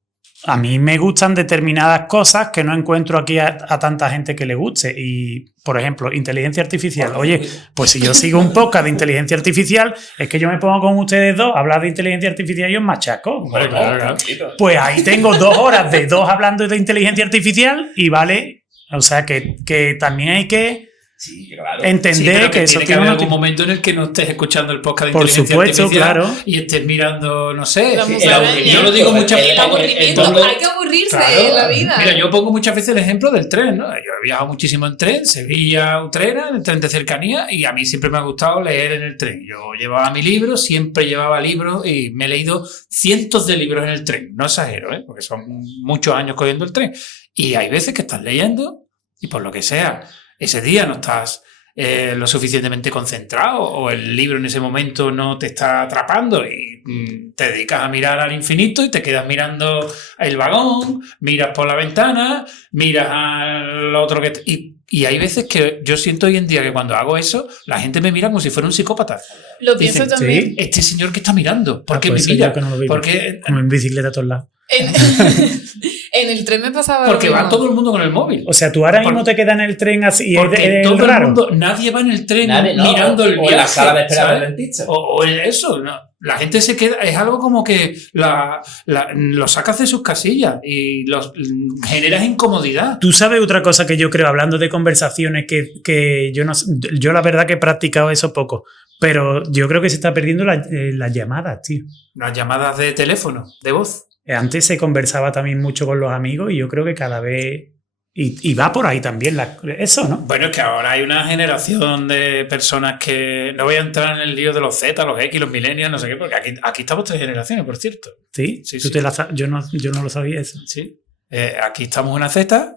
a mí me gustan determinadas cosas que no encuentro aquí a tanta gente que le guste. Y, por ejemplo, inteligencia artificial. Oye, pues si yo sigo un podcast de inteligencia artificial, es que yo me pongo con ustedes dos a hablar de inteligencia artificial y os machaco. Claro. Pues ahí tengo 2 horas de 2 hablando de inteligencia artificial y vale. O sea que también hay que entender que eso tiene que haber algún momento en el que no estés escuchando el podcast de por inteligencia supuesto, artificial claro. y estés mirando, no sé, La musaraña. yo lo digo muchas El veces. aburrimiento, hay que aburrirse en la vida. Mira, yo pongo muchas veces el ejemplo del tren, ¿no? Yo he viajado muchísimo en tren, Sevilla-Utrera, en el tren de cercanía, y a mí siempre me ha gustado leer en el tren. Yo llevaba mi libro, siempre llevaba libros y me he leído cientos de libros en el tren. No exagero, porque son muchos años cogiendo el tren. Y hay veces que estás leyendo y por lo que sea, ese día no estás lo suficientemente concentrado o el libro en ese momento no te está atrapando y te dedicas a mirar al infinito y te quedas mirando el vagón, miras por la ventana, miras al otro que... Y hay veces que yo siento hoy en día que cuando hago eso, la gente me mira como si fuera un psicópata. Lo pienso también. ¿sí? Este señor que está mirando, ¿por qué pues me mira? que no lo vi, Porque como en bicicleta a todos lados. En el tren me pasaba Porque lo va mismo. todo el mundo con el móvil. O sea, tú ahora mismo te quedas en el tren así. Porque es todo el raro. mundo, nadie va en el tren Nadie, ¿no? mirando el o viaje. en la sala de espera ¿sabes? del dentista. O en eso, no. La gente se queda, es algo como que lo sacas de sus casillas y generas incomodidad. Tú sabes otra cosa que yo creo, hablando de conversaciones, que yo la verdad que he practicado eso poco, pero yo creo que se está perdiendo las llamadas, tío. Las llamadas de teléfono, de voz. Antes se conversaba también mucho con los amigos y yo creo que cada vez... Y va por ahí también eso, ¿no? Bueno, es que ahora hay una generación de personas que... No voy a entrar en el lío de los Z, los X, los millennials, no sé qué, porque aquí estamos 3 generaciones, por cierto. Sí, Sí, tú sí. yo no lo sabía eso. Sí. Aquí estamos una Z,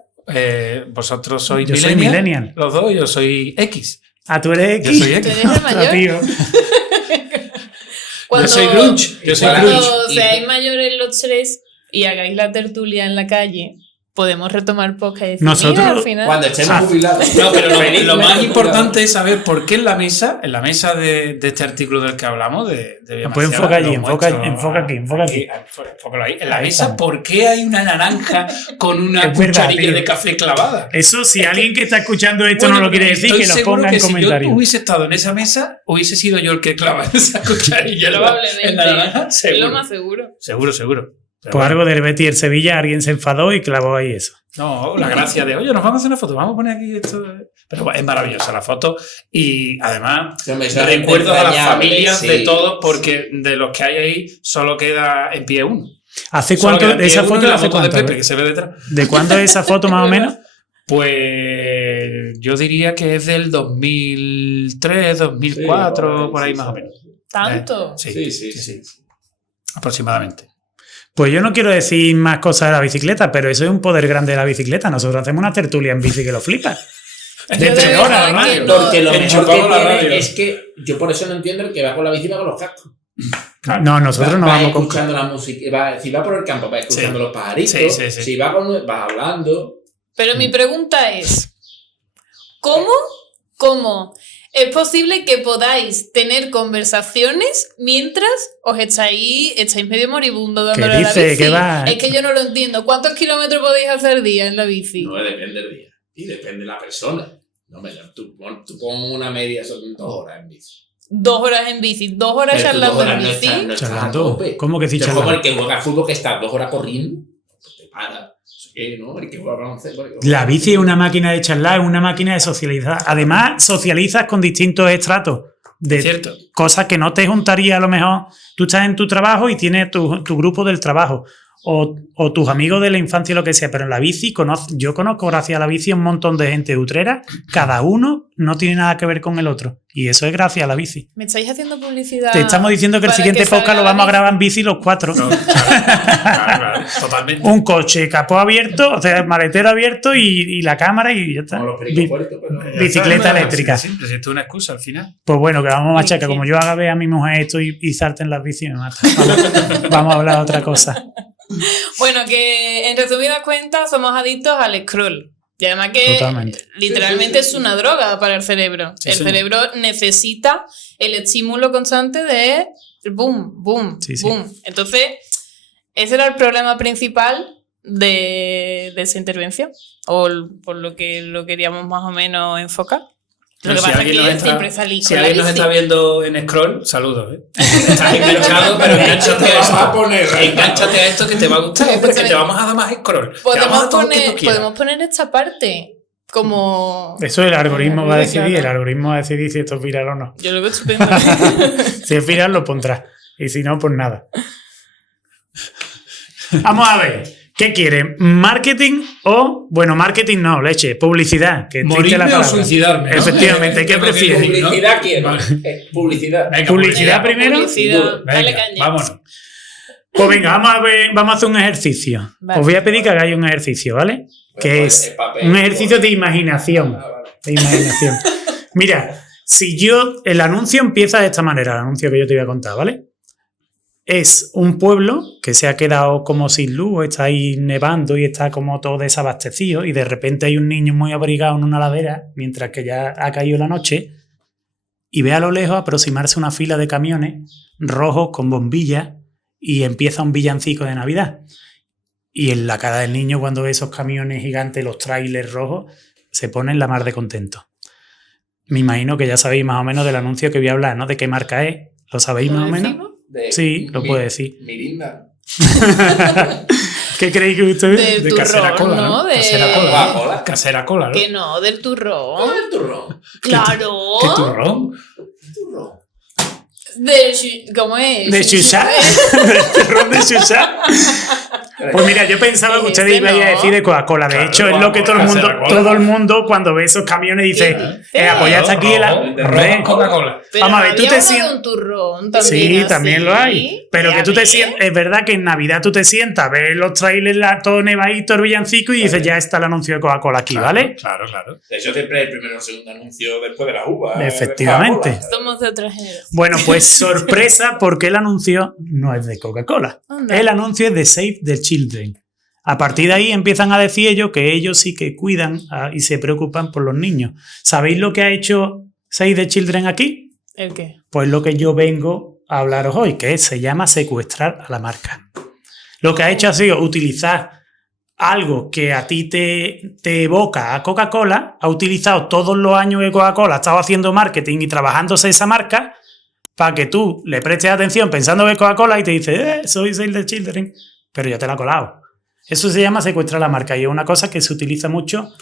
vosotros sois Yo soy millennial, millennial. los dos, yo soy X. Ah, tú eres Yo X. soy ¿Tú X. eres el mayor? Tío. Yo soy grunge. Yo soy Cuando grunge. seáis mayores los 3 y hagáis la tertulia en la calle, podemos retomar podcast y decir, Nosotros, mira, al final. Cuando estemos jubilados. No, pero lo más Felizmente importante es saber por qué en la mesa de este artículo del que hablamos, de Pues enfoca allí, lo muestro enfoca aquí. enfócalo ahí. En la Ahí mesa, estamos. ¿por qué hay una naranja con una Es verdad, cucharilla tío. de café clavada? Eso, si alguien que está escuchando esto Bueno, no lo quiere decir, estoy que lo seguro ponga que en si comentarios. yo hubiese estado en esa mesa, hubiese sido yo el que clava esa cucharilla Probablemente. en la naranja. Es Seguro. lo más seguro. Seguro. Pero Por bueno. algo del Betis y el Sevilla, alguien se enfadó y clavó ahí eso. No, la gracia de, oye, nos vamos a hacer una foto, vamos a poner aquí esto. Pero es maravillosa la foto y además recuerdos a las familias de todos, porque de los que hay ahí solo queda en pie uno. ¿Hace Solo cuánto? queda en pie ¿Esa uno foto y de la hace foto de cuánto? Pepe que se ve detrás. ¿De cuándo es esa foto más o menos? Pues yo diría que es del 2003, 2004, Sí, por ahí sí, más o sí. menos. Tanto. Sí. Aproximadamente. Pues yo no quiero decir más cosas de la bicicleta, pero eso es un poder grande de la bicicleta. Nosotros hacemos una tertulia en bici que lo flipa. De Yo de 3 horas, verdad además. que no. Porque lo mejor que Enchufamos la radio. tiene es que yo por eso no entiendo el que va con la bici y va con los cascos. No, nosotros no va vamos con... escuchando la música, si va por el campo, va escuchando Sí. los pajaritos, Sí. si va hablando. Pero mi pregunta es, ¿cómo es posible que podáis tener conversaciones mientras os estáis medio moribundo dándole a la dice? bici? ¿Qué va? Es que yo no lo entiendo. ¿Cuántos kilómetros podéis hacer al día en la bici? No depende del día. Y depende de la persona. No, tú pon una media, son 2 horas en bici. 2 horas en bici, 2 horas Pero tú charlando 2 horas en no bici. estás- no estás a Charlando. tope. ¿Cómo que sí, Es como charlando? el que juega al fútbol que está 2 horas corriendo, pues te para. No sé qué, ¿no? El que juega al baloncesto. La bici es una máquina de charlar, es una máquina de socializar. Además, socializas con distintos estratos de Cierto. cosas que no te juntaría a lo mejor. Tú estás en tu trabajo y tienes tu grupo del trabajo o tus amigos de la infancia, lo que sea, pero en la bici yo conozco gracias a la bici un montón de gente utrera, cada uno no tiene nada que ver con el otro y eso es gracias a la bici. Me estáis haciendo publicidad. Te estamos diciendo que el para siguiente salga podcast lo la vamos a bici. grabar en bici los 4. No, claro, totalmente. Un coche, capó abierto, o sea, maletero abierto y la cámara y ya está. Como los pericos puertos, pero no. Bicicleta eléctrica. Siempre, si esto es una excusa al final. Pues bueno, que vamos a machacar. Sí. Como yo haga ver a mi mujer esto y salte en las bicis, me mata. Vamos a hablar de otra cosa. Bueno, que en resumidas cuentas somos adictos al scroll. Y además que Totalmente. literalmente Sí. es una droga para el cerebro. Sí, El sí. cerebro necesita el estímulo constante de boom, boom, Sí, sí. boom. Entonces, ese era el problema principal de esa intervención. O por lo que lo queríamos más o menos enfocar. Lo que Si pasa es que alguien yo nos está- siempre salí Si con la alguien nos bici. está viendo en scroll, saludos. Estás enganchado, pero enganchate a Vas a esto. poner. Enganchate a esto que te va a gustar, porque te vamos a dar más scroll. Te vamos a Podemos dar todo lo que tú poner, quieras. podemos poner esta parte como... Eso el algoritmo va a decidir. Claro. El algoritmo va a decidir si esto es viral o no. Yo lo que estoy pensando. Si es viral, lo pondrá. Y si no, pues nada. Vamos a ver. ¿Qué quiere? ¿Marketing o...? Bueno, marketing no, leche. Publicidad. Que triste la ¿Morirme o palabra. suicidarme? ¿no? Efectivamente, ¿qué Yo creo que prefieres? ¿no? Publicidad quiero. Vale. Publicidad. Venga, ¿Publicidad primero? Publicidad. Dale Venga, caña. vámonos. Pues venga, vamos a hacer un ejercicio. Vale. Os voy a pedir que hagáis un ejercicio, ¿vale? Que es un ejercicio de imaginación. De imaginación. Mira, el anuncio empieza de esta manera, el anuncio que yo te voy a contar, ¿vale? Es un pueblo que se ha quedado como sin luz, está ahí nevando y está como todo desabastecido y de repente hay un niño muy abrigado en una ladera mientras que ya ha caído la noche y ve a lo lejos aproximarse una fila de camiones rojos con bombillas y empieza un villancico de Navidad. Y en la cara del niño cuando ve esos camiones gigantes, los trailers rojos, se pone en la mar de contento. Me imagino que ya sabéis más o menos del anuncio que voy a hablar, ¿no? De qué marca es. ¿Lo sabéis más o menos? Sí, lo puedo decir. Mirinda. ¿Qué creéis que ustedes? Del Casera turrón, cola, ¿no? De... Casera cola. Coca-Cola. Casera cola, ¿no? Que no, del turrón. El turrón. Claro. ¿Qué turrón? Turrón. ¿Cómo es? ¿De Xuxa? ¿De turrón de Xuxa? Pues mira, yo pensaba que ustedes Ese iban a no. decir de Coca-Cola. De Claro, hecho, es lo que Coca-Cola. todo el mundo cuando ve esos camiones dice, pues ya está aquí el... Rojo, Coca-Cola. Pero Vamos a ver, no tú había te uno sientes- de un turrón también. Sí, así. también lo hay. Pero que tú te sientas, es verdad que en Navidad tú te sientas, ves los trailers, todo nevadito, el villancico y dices, ya está el anuncio de Coca-Cola aquí, ¿vale? Claro, claro. De hecho, siempre el primero o segundo anuncio después de la uva. Efectivamente. Coca-Cola. Somos de otra generación. Bueno, pues sorpresa porque el anuncio no es de Coca-Cola. Anda. El anuncio es de Save the Children. A partir de ahí empiezan a decir ellos que ellos sí que cuidan y se preocupan por los niños. ¿Sabéis lo que ha hecho Save the Children aquí? ¿El qué? Pues lo que yo vengo a hablaros hoy, que se llama secuestrar a la marca. Lo que ha hecho ha sido utilizar algo que a ti te evoca a Coca-Cola, ha utilizado todos los años que Coca-Cola ha estado haciendo marketing y trabajándose esa marca para que tú le prestes atención pensando que es Coca-Cola y te dice, soy Save the Children, pero ya te la ha colado. Eso se llama secuestrar la marca y es una cosa que se utiliza mucho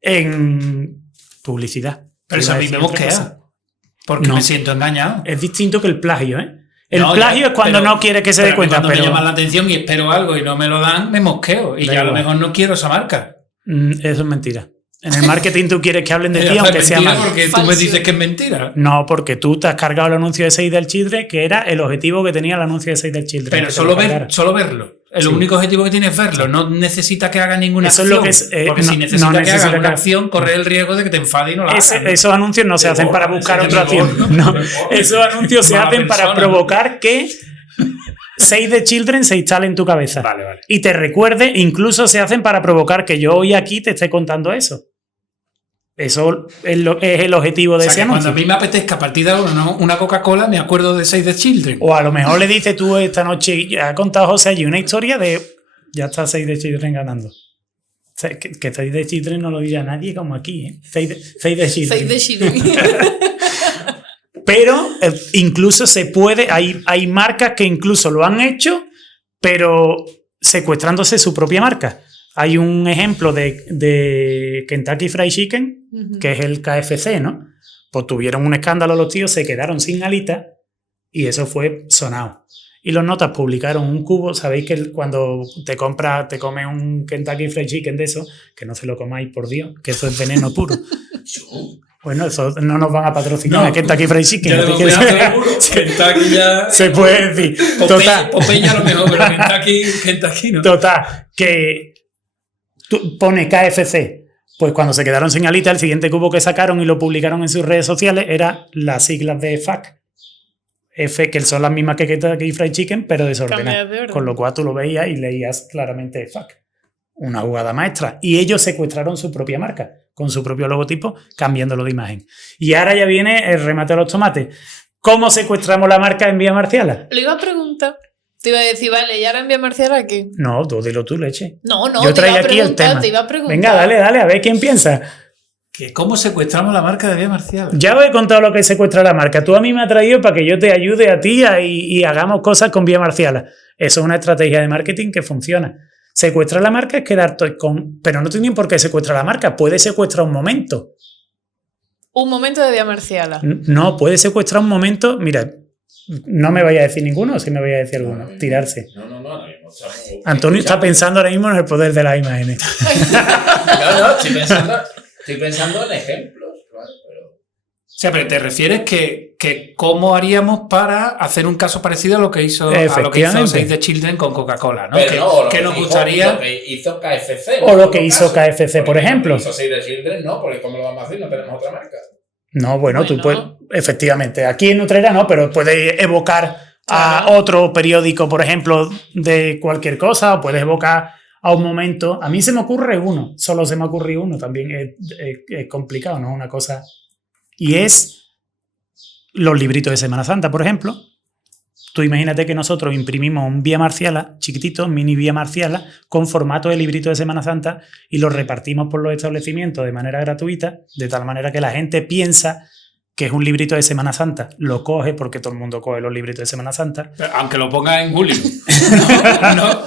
en publicidad. Pero eso a mí me mosquea, porque me siento engañado. Es distinto que el plagio, ¿eh? El plagio es cuando no quiere que se dé cuenta. Cuando me llaman la atención y espero algo y no me lo dan, me mosqueo. Y ya a lo mejor no quiero esa marca. Eso es mentira. En el marketing tú quieres que hablen de ti aunque sea mal. Porque tú me dices que es mentira. No, porque tú te has cargado el anuncio de Save the Children, que era el objetivo que tenía el anuncio de Save the Children. Pero solo verlo. El único objetivo que tiene es verlo. No necesita que haga ninguna acción. Eso es lo que es, porque si necesita que haga una acción, corre el riesgo de que te enfade y no la haga. Esos anuncios no se hacen para buscar otra acción. No. Esos anuncios se hacen para provocar que Save the Children se instale en tu cabeza. Vale. Y te recuerde, incluso se hacen para provocar que yo hoy aquí te esté contando eso. Eso es el objetivo de ese anuncio. Cuando a mí me apetezca a partir de ahora una Coca-Cola, me acuerdo de Save the Children. O a lo mejor le dices tú esta noche, ha contado José allí una historia de ya está Save the Children ganando. O sea, que Save the Children no lo diga nadie como aquí, ¿eh? Save the Children. Save the Children. Pero incluso se puede, hay marcas que incluso lo han hecho, pero secuestrándose su propia marca. Hay un ejemplo de Kentucky Fried Chicken, que es el KFC, ¿no? Pues tuvieron un escándalo los tíos, se quedaron sin alitas y eso fue sonado. Y los notas publicaron un cubo, sabéis que cuando te comes un Kentucky Fried Chicken de eso, que no se lo comáis, por Dios, que eso es veneno puro. Bueno, eso no nos van a patrocinar, Kentucky Fried Chicken. Kentucky ya... Se puede decir. Popeye a lo mejor, pero Kentucky no. Total, que pone KFC. Pues cuando se quedaron sin alitas, el siguiente cubo que sacaron y lo publicaron en sus redes sociales era las siglas de FAC. F, que son las mismas que Kentucky Fried Chicken, pero desordenadas. Con lo cual tú lo veías y leías claramente FAC. Una jugada maestra. Y ellos secuestraron su propia marca, con su propio logotipo, cambiándolo de imagen. Y ahora ya viene el remate a los tomates. ¿Cómo secuestramos la marca en Vía Marciala? Lo iba a preguntar. Te iba a decir, vale, ¿y ahora en Vía Marciala qué? No, tú dilo tú, Leche. No, yo traía aquí el tema. Te iba a preguntar. Venga, dale, a ver quién piensa. ¿Cómo secuestramos la marca de Vía Marciala? Ya os he contado lo que es secuestrar la marca. Tú a mí me has traído para que yo te ayude a ti y hagamos cosas con Vía Marciala. Eso es una estrategia de marketing que funciona. Secuestrar la marca es quedarte con... Pero no tienen por qué secuestrar la marca. Puede secuestrar un momento. Un momento de Vía Marciala. No, puede secuestrar un momento... Mira, no me vaya a decir ninguno, o sí me vaya a decir alguno. Tirarse. No. Antonio está pensando ahora mismo en el poder de las imágenes. No, estoy pensando en ejemplos, claro, pero... O sea, pero te refieres que cómo haríamos para hacer un caso parecido a lo que hizo Save the Children con Coca-Cola, ¿no? Que nos gustaría... Lo que hizo KFC. O lo que hizo KFC, por ejemplo. Lo que hizo Save the Children, no, porque ¿cómo lo vamos a hacer? No tenemos otra marca. No, bueno, tú puedes... Efectivamente, aquí en Utrera no, pero puedes evocar a otro periódico, por ejemplo, de cualquier cosa, o puedes evocar a un momento. A mí se me ocurre uno, solo se me ocurre uno, también es complicado, ¿no? Una cosa... Y es los libritos de Semana Santa, por ejemplo. Tú imagínate que nosotros imprimimos un Vía Marciala, chiquitito, mini Vía Marciala, con formato de librito de Semana Santa y lo repartimos por los establecimientos de manera gratuita, de tal manera que la gente piensa que es un librito de Semana Santa. Lo coge porque todo el mundo coge los libritos de Semana Santa. Pero aunque lo pongas en julio. no.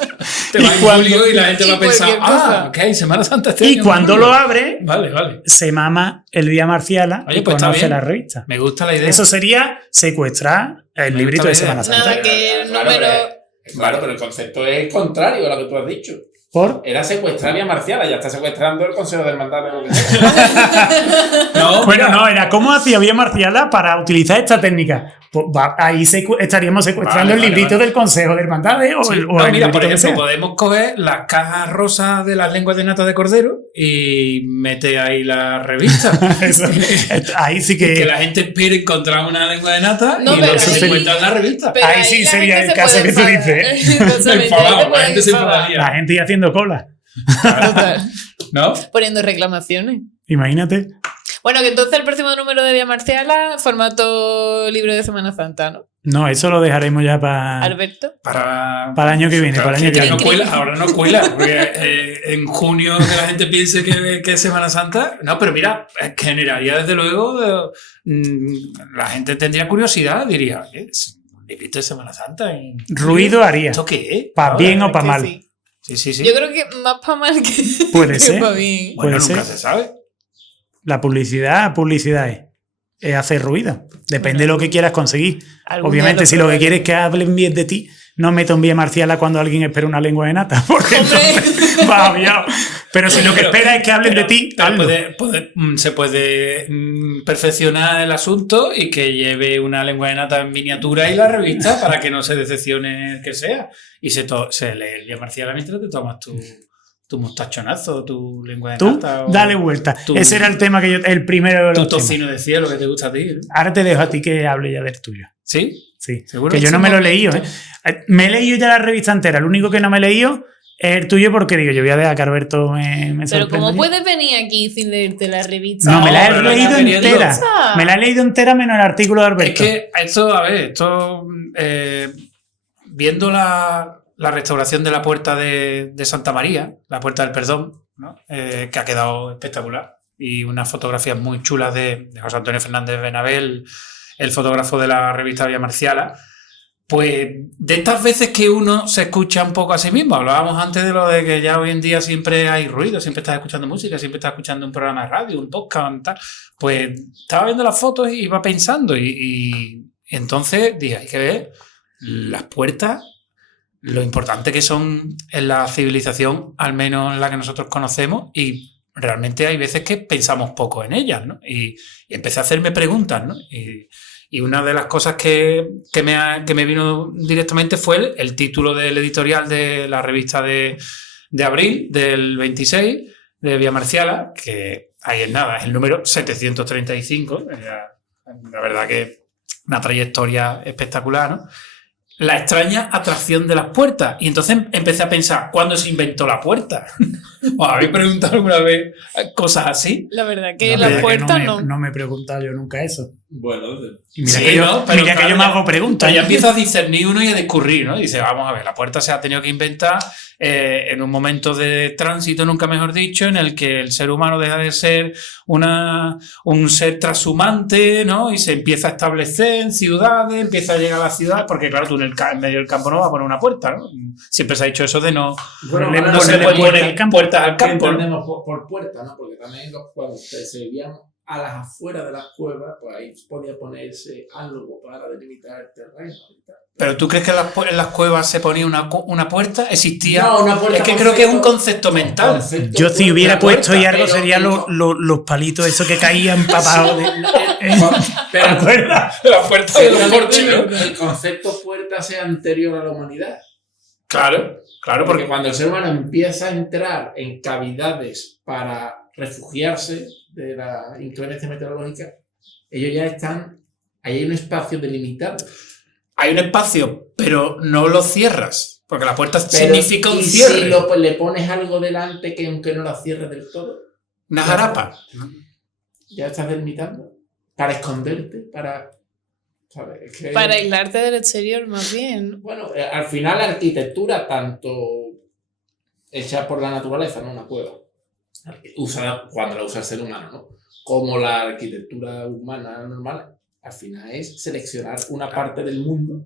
Te va en julio y la gente va a pensar, ok, Semana Santa este año. Y cuando lo abre, vale, se mama el Vía Marciala y pues conoce la revista. Me gusta la idea. Eso sería secuestrar el librito de Semana Santa. Nada, que el número... Claro, pero el concepto es contrario a lo que tú has dicho. ¿Por? Era secuestrar a Vía Marciala, ya está secuestrando el Consejo de Hermandad de lo que sea. No, era cómo hacía Vía Marciala para utilizar esta técnica. ahí estaríamos secuestrando el librito del Consejo de Hermandades o el mira, librito por que ejemplo, sea. podemos coger las cajas rosas de las lenguas de nata de cordero y meter ahí la revista. Ahí sí Que la gente espere encontrar una lengua de nata No, y pero no se ahí- encuentra en la revista. Pero Ahí sí la sería gente el se caso puede que tú enfadar. dices. Exactamente, ahí Enfadado, te la puedes gente se enfadar. enfadaría. La gente ya haciendo cola. Total. ¿No? Poniendo reclamaciones. Imagínate. Bueno, que entonces el próximo número de Vía Marciala, formato libro de Semana Santa, ¿no? No, eso lo dejaremos ya para Alberto. Para el año que viene. Claro, Para el año que que ya no viene. cuela, ahora no cuela. Porque en junio que la gente piense que es Semana Santa. No, pero mira, generaría desde luego. La gente tendría curiosidad, diría, ¿qué es? Un librito de Semana Santa. Ruido haría. ¿Esto qué es? Para bien o Es para que mal. sí. Sí. Yo creo que más para mal que, Puede que ser. para bien. Bueno, puede nunca ser. se sabe. La publicidad es hacer ruido. Depende de lo que quieras conseguir. Algún Obviamente, día si lo que probaré. quieres es que hablen bien de ti, no meto en Vía Marciala cuando alguien espera una lengua de nata. Porque entonces va aviado. Pero si lo que espera es que hablen de ti, pero hazlo. se puede perfeccionar el asunto y que lleve una lengua de nata en miniatura y la revista para que no se decepcione el que sea. Y se lee el Vía Marciala mientras te tomas tu mostachonazo, tu lengua de Tú, nata. O dale vuelta. tu- Ese era el tema el primero de tu los temas. tocino de cielo que te gusta a ti. ¿eh? Ahora te dejo a ti que hable ya del tuyo. ¿Sí? Sí. ¿Seguro? Que yo no me lo he leído. Me he leído ya la revista entera. Lo único que no me he leído es el tuyo porque digo, yo voy a dejar que Alberto me Pero sorprenda. ¿cómo puedes venir aquí sin leerte la revista? No, me la he pero la leído estás leyendo. entera. Me la he leído entera menos el artículo de Es Alberto. que esto viendo la restauración de la puerta de Santa María, la puerta del perdón, ¿no? Que ha quedado espectacular, y unas fotografías muy chulas de José Antonio Fernández Benabel, el fotógrafo de la revista Vía Marciala, pues de estas veces que uno se escucha un poco a sí mismo. Hablábamos antes de lo de que ya hoy en día siempre hay ruido, siempre estás escuchando música, siempre estás escuchando un programa de radio, un podcast, tal. Pues estaba viendo las fotos y iba pensando y entonces dije, hay que ver las puertas, lo importante que son en la civilización, al menos en la que nosotros conocemos, y realmente hay veces que pensamos poco en ellas, ¿no? Y empecé a hacerme preguntas, ¿no? Y una de las cosas que me vino directamente fue el título del editorial de la revista de abril del 26 de Vía Marciala, que ahí es nada, es el número 735. La verdad que una trayectoria espectacular, ¿no? La extraña atracción de las puertas. Y entonces empecé a pensar, ¿cuándo se inventó la puerta? ¿Os habéis preguntado alguna vez cosas así? La verdad que La la verdad que puerta no. no me he preguntado yo nunca eso. Bueno, Y mira Sí, que yo, ¿no? Pero mira que claro, yo me ya- hago preguntas. Pero ya empieza a discernir uno y a discurrir, ¿no? Dice, vamos a ver, la puerta se ha tenido que inventar en un momento de tránsito, nunca mejor dicho, en el que el ser humano deja de ser un ser trashumante, ¿no? Y se empieza a establecer en ciudades, empieza a llegar a la ciudad, porque claro, tú en medio del campo no vas a poner una puerta, ¿no? Siempre se ha dicho eso de no ahora no se ponerle puede puerta poner al campo. puertas al ¿Qué campo, ¿no? entendemos por puerta, ¿no? Porque también cuando se vivían a las afueras de las cuevas, pues ahí podía ponerse algo para delimitar el terreno y tal. Pero ¿tú crees que en las cuevas se ponía una puerta? ¿Existía? No, una puerta Es que concepto- creo que es un concepto mental. concepto Yo si hubiera puerta, puesto y algo pero sería el los palitos esos que caían empapados. ¿Te pero acuerdas? La puerta de los porches, ¿no? seguramente el concepto puerta sea anterior a la humanidad. Claro, Porque porque cuando el ser humano empieza a entrar en cavidades para refugiarse de la inclemencia meteorológica, ellos ya están, ahí hay un espacio delimitado. hay un espacio, pero no lo cierras. Porque la puerta Pero, significa un ¿y cierre. si le pones algo delante que aunque no la cierres del todo, Una jarapa. ya estás delimitando? Para esconderte, para... ¿sabes? Es que- Para aislarte del exterior, más bien, ¿no? Bueno, al final la arquitectura, tanto hecha por la naturaleza, no una cueva, cuando la usa el ser humano, ¿no? Como la arquitectura humana normal, al final es seleccionar una parte del mundo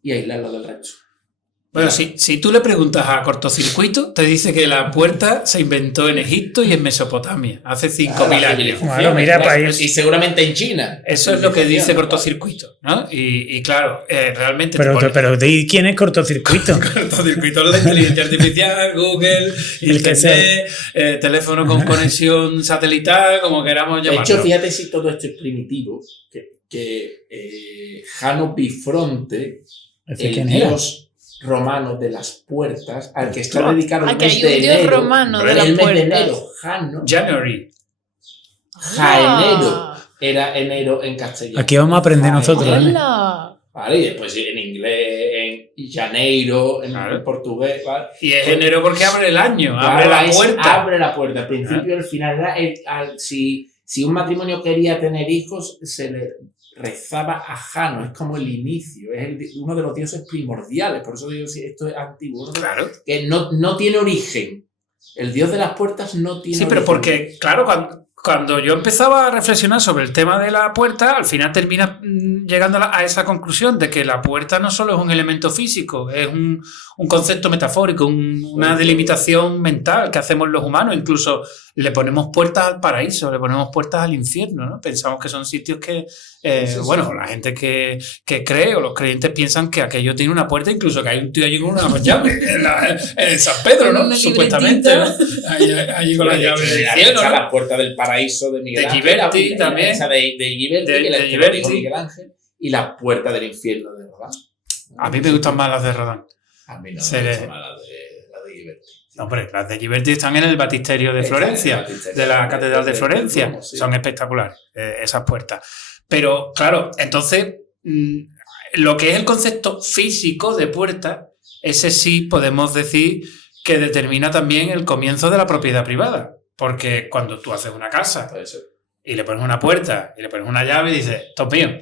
y aislarlo del resto. Bueno, si tú le preguntas a Cortocircuito, te dice que la puerta se inventó en Egipto y en Mesopotamia, hace 5.000 años. Bueno, mira, país. Y seguramente en China. Eso es lo que dice Cortocircuito, ¿no? Y claro, realmente... Pero ¿de quién es Cortocircuito? Cortocircuito, lo de inteligencia artificial, Google, Internet, teléfono con conexión satelital, como queramos llamarlo. De hecho, fíjate si todo esto es primitivo, que Jano Bifronte, el dios romano de las puertas, al que está dedicado el mes de enero. Dios romano de las el mes de puertas. enero, Jano. January. Jaenero. Era enero en castellano. Aquí vamos a aprender nosotros, ¿vale? ¡Hola! Vale, y después en inglés, en janeiro, en portugués, ¿vale? Y es enero porque abre el año, Claro, abre la puerta. Abre la puerta. Al principio y al final era si un matrimonio quería tener hijos, se le rezaba a Jano, es como el inicio, es uno de los dioses primordiales, por eso digo si esto es antiguo, Claro. que no tiene origen. El dios de las puertas no tiene origen. Sí, pero porque, claro, cuando yo empezaba a reflexionar sobre el tema de la puerta, al final terminas llegando a esa conclusión de que la puerta no solo es un elemento físico, es un concepto metafórico, una delimitación mental que hacemos los humanos. Incluso le ponemos puertas al paraíso, le ponemos puertas al infierno, ¿no? Pensamos que son sitios que, bueno, la gente que cree o los creyentes piensan que aquello tiene una puerta, incluso que hay un tío allí con una llave en San Pedro, ¿no? Supuestamente, ¿no? Allí con la llave del cielo, ¿no? La puerta del paraíso de Miguel Ángel. De Ghiberti también. Esa de Ghiberti, que la escribió Miguel Ángel. Y la puerta del infierno de Rodin. A mí me gustan más las de Rodin. A mí no me gustan más las de Ghiberti. No, hombre, las de Ghiberti están en el Batisterio de Florencia, de la Catedral de Florencia. Son espectaculares esas puertas. Pero, claro, entonces, lo que es el concepto físico de puerta, ese sí podemos decir que determina también el comienzo de la propiedad privada. Porque cuando tú haces una casa y le pones una puerta y le pones una llave y dices, esto es mío,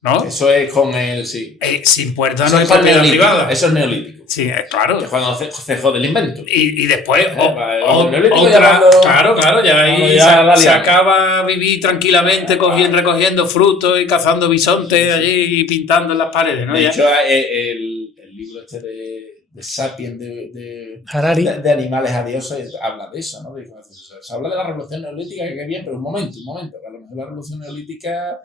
¿no? Eso es con el... Sí. Sin puerta Eso no hay es propiedad privada. Eso es neolítico. Sí, claro. Que es cuando se jode el invento. Y después neolítico otra, llamando, claro, ya ahí se acaba vivir tranquilamente recogiendo frutos y cazando bisontes allí y pintando en las paredes, ¿no? De hecho, el libro este de Sapiens de Harari. De animales a Dios habla de eso, ¿no? Se habla de la revolución neolítica, que bien, pero un momento, que a lo mejor la revolución neolítica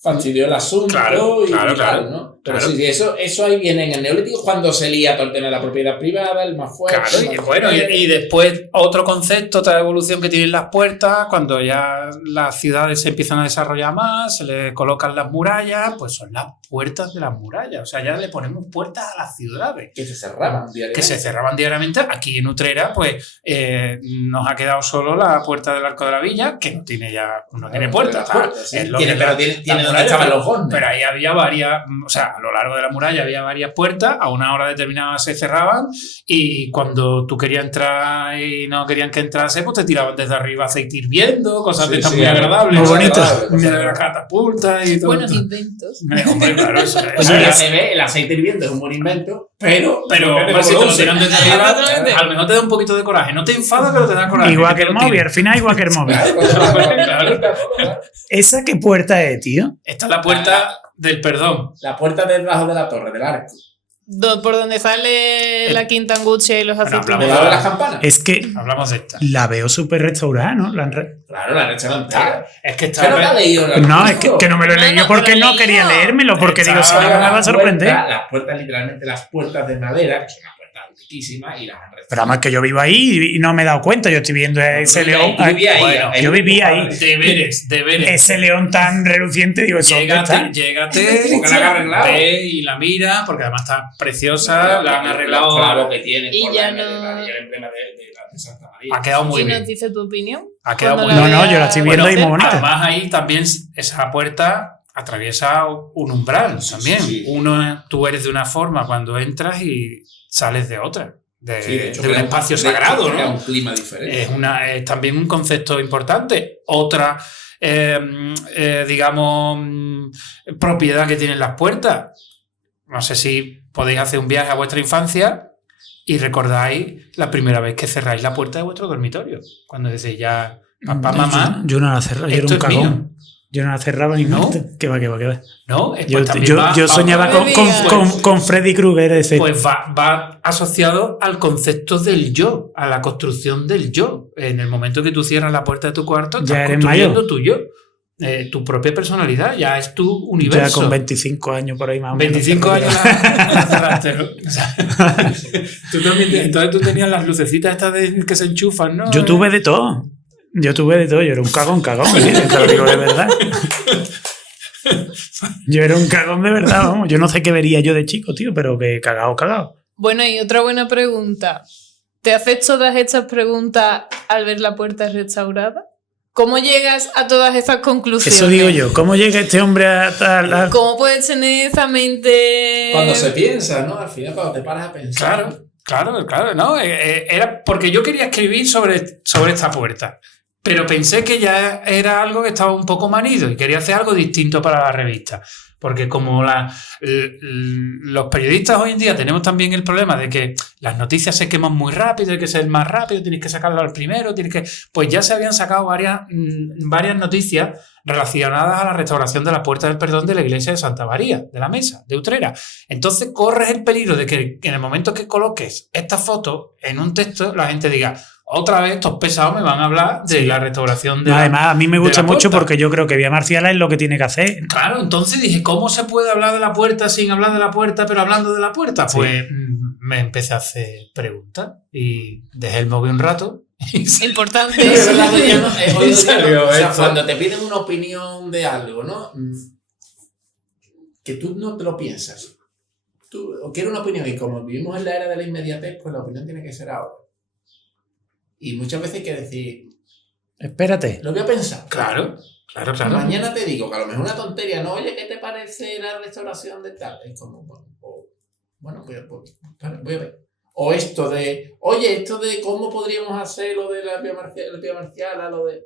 fastidió el asunto claro, ¿no? Pero sí, eso ahí viene en el neolítico cuando se lía todo el tema de la propiedad privada, el más fuerte. Claro, y bueno, y después otro concepto, otra evolución que tienen las puertas, cuando ya las ciudades se empiezan a desarrollar más, se le colocan las murallas, pues son las puertas de las murallas. O sea, ya le ponemos puertas a las ciudades. Que se cerraban diariamente. Que se cerraban diariamente. Aquí en Utrera, pues nos ha quedado solo la puerta del Arco de la Villa, que no tiene puerta. Sí. Tiene donde estaban los hornos. Pero ahí había varias, o sea, a lo largo de la muralla había varias puertas, a una hora determinada se cerraban y cuando tú querías entrar y no querían que entrase, pues te tiraban desde arriba aceite hirviendo, cosas de estas muy agradables. Muy bonitas. La catapulta y todo. Buenos inventos. Hombre, claro, eso Oye, el aceite hirviendo es un buen invento, pero si te lo tiran desde arriba, a lo mejor te da un poquito de coraje. No te enfada, pero te da coraje. Igual que el móvil, al final igual que el móvil. ¿Esa qué puerta es, tío? Esta es la puerta del perdón. La puerta debajo de la torre, del arco. Por donde sale la quinta angustia y los aceitunos. Debajo de las campanas. Es que hablamos de esta. la veo súper restaurada, ¿no? Claro, la han hecho entera. Es que ¿Qué no te has leído? No, es que no me lo he leído porque no quería leérmelo, porque digo, si no me va a sorprender. Las puertas, literalmente las puertas de madera, que son unas puertas antiquísimas, y las han restaurado. Pero además que yo vivo ahí y no me he dado cuenta, yo estoy viendo ese león. Yo vivía ahí. Deberes. Ese león tan reluciente, digo, eso. Llégate, ve y la mira, porque además está preciosa, la han arreglado. Claro que tiene, y por ya el no. emblema de Santa María. Ha quedado muy ¿Y bien. nos dice tu opinión? Ha quedado muy Cuando bien. No, yo la estoy viendo y muy bonita. Además, ahí también esa puerta atraviesa un umbral también. Sí. Tú eres de una forma cuando entras y sales de otra. De un crea espacio sagrado, crea ¿no? un clima diferente. Es también un concepto importante. Otra, digamos, propiedad que tienen las puertas. No sé si podéis hacer un viaje a vuestra infancia y recordáis la primera vez que cerráis la puerta de vuestro dormitorio. Cuando decís ya, papá, mamá, Yo no la cerré, yo era esto un es mío. cagón. Yo no la cerraba ni ¿No? muerto. ¿Qué va? No, Yo soñaba con Freddy Krueger ese. Pues va asociado al concepto del yo, a la construcción del yo. En el momento que tú cierras la puerta de tu cuarto, estás Ya eres construyendo mayor. tu yo. Tu propia personalidad, ya es tu universo. Ya con 25 años por ahí más o menos. 25 años la cerraste, ¿no? O sea, entonces tú tenías las lucecitas estas que se enchufan, ¿no? Yo tuve de todo. Yo era un cagón, te lo digo de verdad. Yo era un cagón de verdad, vamos. Yo no sé qué vería yo de chico, tío, pero que cagado. Bueno, y otra buena pregunta. ¿Te haces todas estas preguntas al ver la puerta restaurada? ¿Cómo llegas a todas esas conclusiones? Eso digo yo. ¿Cómo llega este hombre a ¿Cómo puedes tener esa mente...? Cuando se piensa, ¿no? Al final, cuando te paras a pensar. Claro, ¿no? Era porque yo quería escribir sobre esta puerta, pero pensé que ya era algo que estaba un poco manido y quería hacer algo distinto para la revista. Porque como los periodistas hoy en día tenemos también el problema de que las noticias se queman muy rápido, hay que ser más rápido, tienes que sacarlo al primero, pues ya se habían sacado varias noticias relacionadas a la restauración de la Puerta del Perdón de la iglesia de Santa María, de la Mesa, de Utrera. Entonces corres el peligro de que en el momento que coloques esta foto en un texto, la gente diga: otra vez estos pesados me van a hablar de la restauración de la Además, a mí me gusta mucho puerta. porque yo creo que Vía Marciala es lo que tiene que hacer. Claro, entonces dije, ¿cómo se puede hablar de la puerta sin hablar de la puerta, pero hablando de la puerta? Sí. Pues me empecé a hacer preguntas y dejé el móvil un rato. Importante. Es verdad que yo no- he oído serio, o sea, esto? cuando te piden una opinión de algo, ¿no? Que tú no te lo piensas. Tú quieres una opinión y como vivimos en la era de la inmediatez, pues la opinión tiene que ser ahora. Y muchas veces hay que decir, Espérate. lo voy a pensar. Claro. Mañana te digo que a lo mejor una tontería, no, oye, ¿qué te parece la restauración de tal? Es como, bueno, pues, voy a ver. O esto de, oye, cómo podríamos hacer lo de la vía marcial, lo de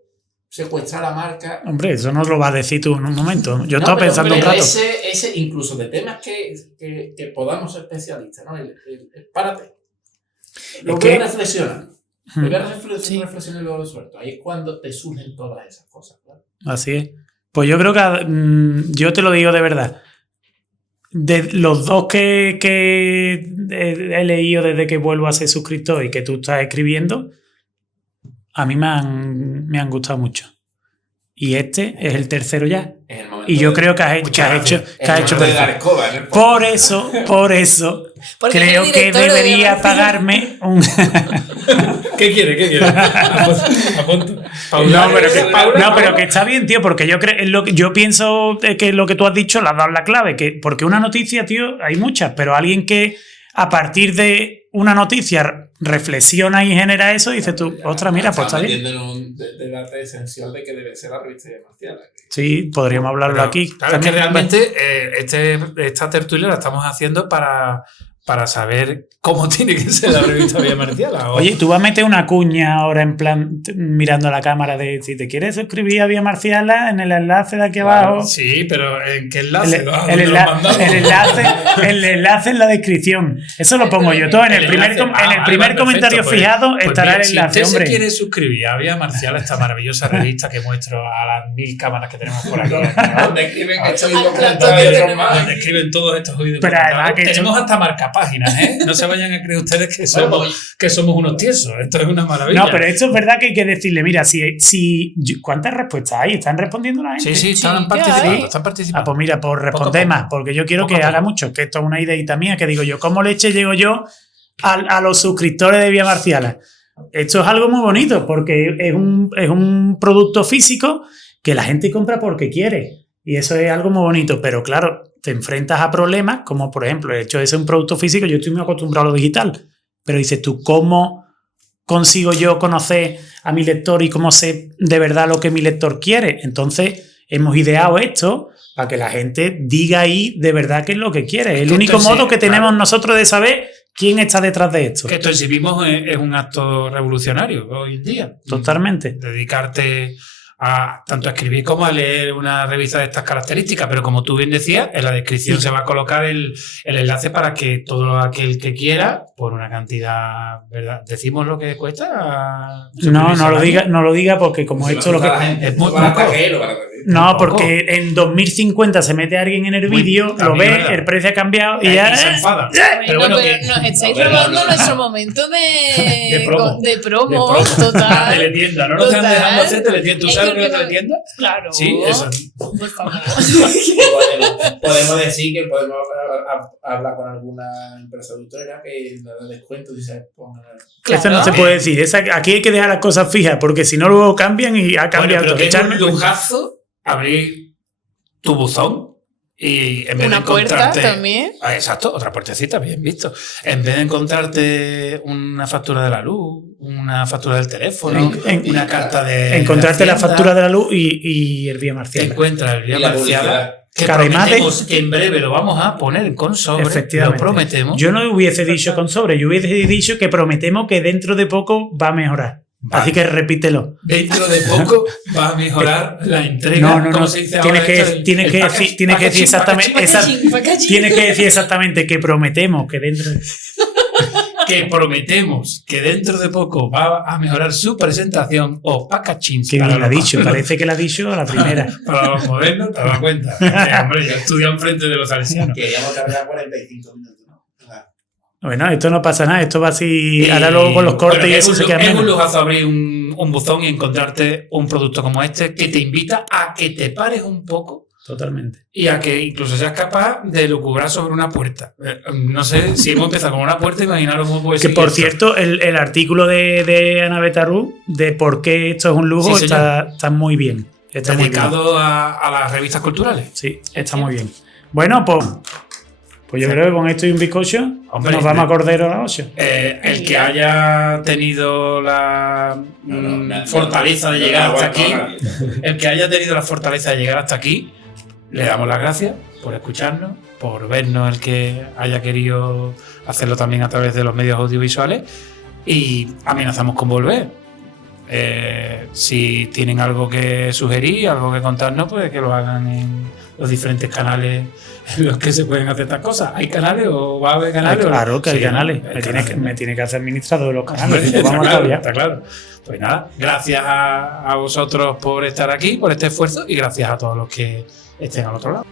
secuestrar la marca. Hombre, eso no lo vas a decir tú en un momento. Yo No, estaba pero, pensando hombre, un rato. Ese, incluso de temas que podamos ser especialistas, ¿no? Párate. Lo voy a reflexionar. Voy a reflexionar y luego lo suelto. Ahí es cuando te surgen todas esas cosas, claro. Así es. Pues yo creo que yo te lo digo de verdad. De los dos que he leído desde que vuelvo a ser suscriptor y que tú estás escribiendo, a mí me han gustado mucho. Y este es el tercero ya. Es el momento Y yo de- creo que has hecho de dar perfecto. escoba en el Por eso Porque creo es el que director de debería Vía Marciala. pagarme un... ¿Qué quiere? Apunto. Pero que está bien, tío, porque yo pienso que lo que tú has dicho le has dado la clave, porque una noticia, tío, hay muchas, pero alguien que a partir de una noticia reflexiona y genera eso, dices tú, ostras, mira, pues está bien. metiendo en un debate esencial de que debe ser la revista de Marciala. Sí, podríamos hablarlo aquí. Claro, es que realmente esta tertulia la estamos haciendo para saber cómo tiene que ser la revista Vía Marciala. Oye, tú vas a meter una cuña ahora en plan mirando a la cámara de si te quieres suscribir a Vía Marciala en el enlace de aquí abajo. Sí, pero ¿en qué enlace? El enlace en la descripción. Eso lo pongo yo todo. En el primer comentario fijado estará el enlace, si usted hombre. se quiere suscribir a Vía Marciala, esta maravillosa revista que muestro a las 1000 cámaras que tenemos por aquí, Donde escriben que estoy donde escriben todos estos oídos. Pero además que tenemos hasta marcapáginas, ¿eh? No se vayan a creer ustedes que somos unos tiesos. Esto es una maravilla. No, pero esto es verdad que hay que decirle, mira, ¿cuántas respuestas hay? ¿Están respondiendo la gente? Sí, están ¿qué participando. hay? Pues mira, por responder Poco a poco. más, porque yo quiero Poco que a haga poco. mucho, que esto es una ideita mía, que digo yo, ¿cómo leche llego yo a los suscriptores de Vía Marciala? Esto es algo muy bonito, porque es un producto físico que la gente compra porque quiere. Y eso es algo muy bonito, pero claro, te enfrentas a problemas, como por ejemplo, el hecho de ser un producto físico, yo estoy muy acostumbrado a lo digital, pero dices tú, ¿cómo consigo yo conocer a mi lector y cómo sé de verdad lo que mi lector quiere? Entonces, hemos ideado esto para que la gente diga ahí de verdad qué es lo que quiere. Es el único modo que tenemos nosotros de saber quién está detrás de esto. Que esto en sí mismo es un acto revolucionario hoy en día. Totalmente. Dedicarte tanto a escribir como a leer una revista de estas características, pero como tú bien decías, en la descripción se va a colocar el enlace para que todo aquel que quiera, por una cantidad, ¿verdad? ¿Decimos lo que cuesta? No lo diga porque como esto lo que... Es muy poco. No, porque en 2050 se mete alguien en el vídeo, lo ve, el precio ha cambiado y ya se enfada. Pero bueno, nos estáis robando nuestro momento de promo total. Teletienda, no nos están dejando hacer teletienda. ¿Tú sabes lo que es teletienda? Claro. Sí, eso. Por favor. Podemos decir que podemos hablar con alguna empresa auditora que nos dé descuento y se pongan. Claro. Eso no se puede decir. Aquí hay que dejar las cosas fijas, porque si no luego cambian y ha cambiado Bueno, pero todo. que es un lujazo abrir tu buzón y en vez una de encontrarte... puerta también. Exacto, otra puertecita, bien visto. En vez de encontrarte una factura de la luz, una factura del teléfono, una carta de... Encontrarte la factura de la luz y el vía marcial. Encuentra el vía Y la marcial. publicidad. Que además prometemos que en breve lo vamos a poner con sobre. Efectivamente. Lo prometemos. Yo no hubiese dicho con sobre, yo hubiese dicho que prometemos que dentro de poco va a mejorar. Vale. Así que repítelo. Dentro de poco va a mejorar la entrega. No. ¿Cómo se dice Tiene ahora que esto? decir exactamente. Packaging. Tiene que decir exactamente que prometemos que dentro. Que prometemos que dentro de poco va a mejorar su presentación o packaging. Que bien la ha dicho, parece que la ha dicho a la primera. Para los modernos, te das cuenta. Hombre, yo estudio enfrente de los salesianos. Queríamos cargar 45 minutos, ¿no? Bueno, esto no pasa nada, esto va así. Ahora luego con los cortes bueno, y eso se queda es un menos. lujazo abrir un buzón y encontrarte un producto como este que te invita a que te pares un poco. Totalmente. Y a que incluso seas capaz de lucubrar sobre una puerta. No sé, si hemos empezado con una puerta, imaginaros cómo puede ser. Que por cierto, el artículo de Ana Betarú de por qué esto es un lujo Sí, está muy bien. Está muy bien. dedicado a las revistas culturales. Sí, está muy bien. Bueno, pues yo creo que con esto y un bizcocho Hombre, nos vamos a Cordero a las 8. El que haya tenido la fortaleza de llegar hasta aquí, el que haya tenido la fortaleza de llegar hasta aquí, le damos las gracias por escucharnos, por vernos, el que haya querido hacerlo también a través de los medios audiovisuales, y amenazamos con volver. Si tienen algo que sugerir, algo que contarnos, pues que lo hagan en los diferentes canales en los que se pueden hacer estas cosas. ¿Hay canales o va a haber canales? Claro que hay Sí, canales. ¿no? Me tiene que hacer administrador de los canales. Está Vamos claro, todavía. está claro. Pues nada, gracias a vosotros por estar aquí, por este esfuerzo, y gracias a todos los que estén al otro lado.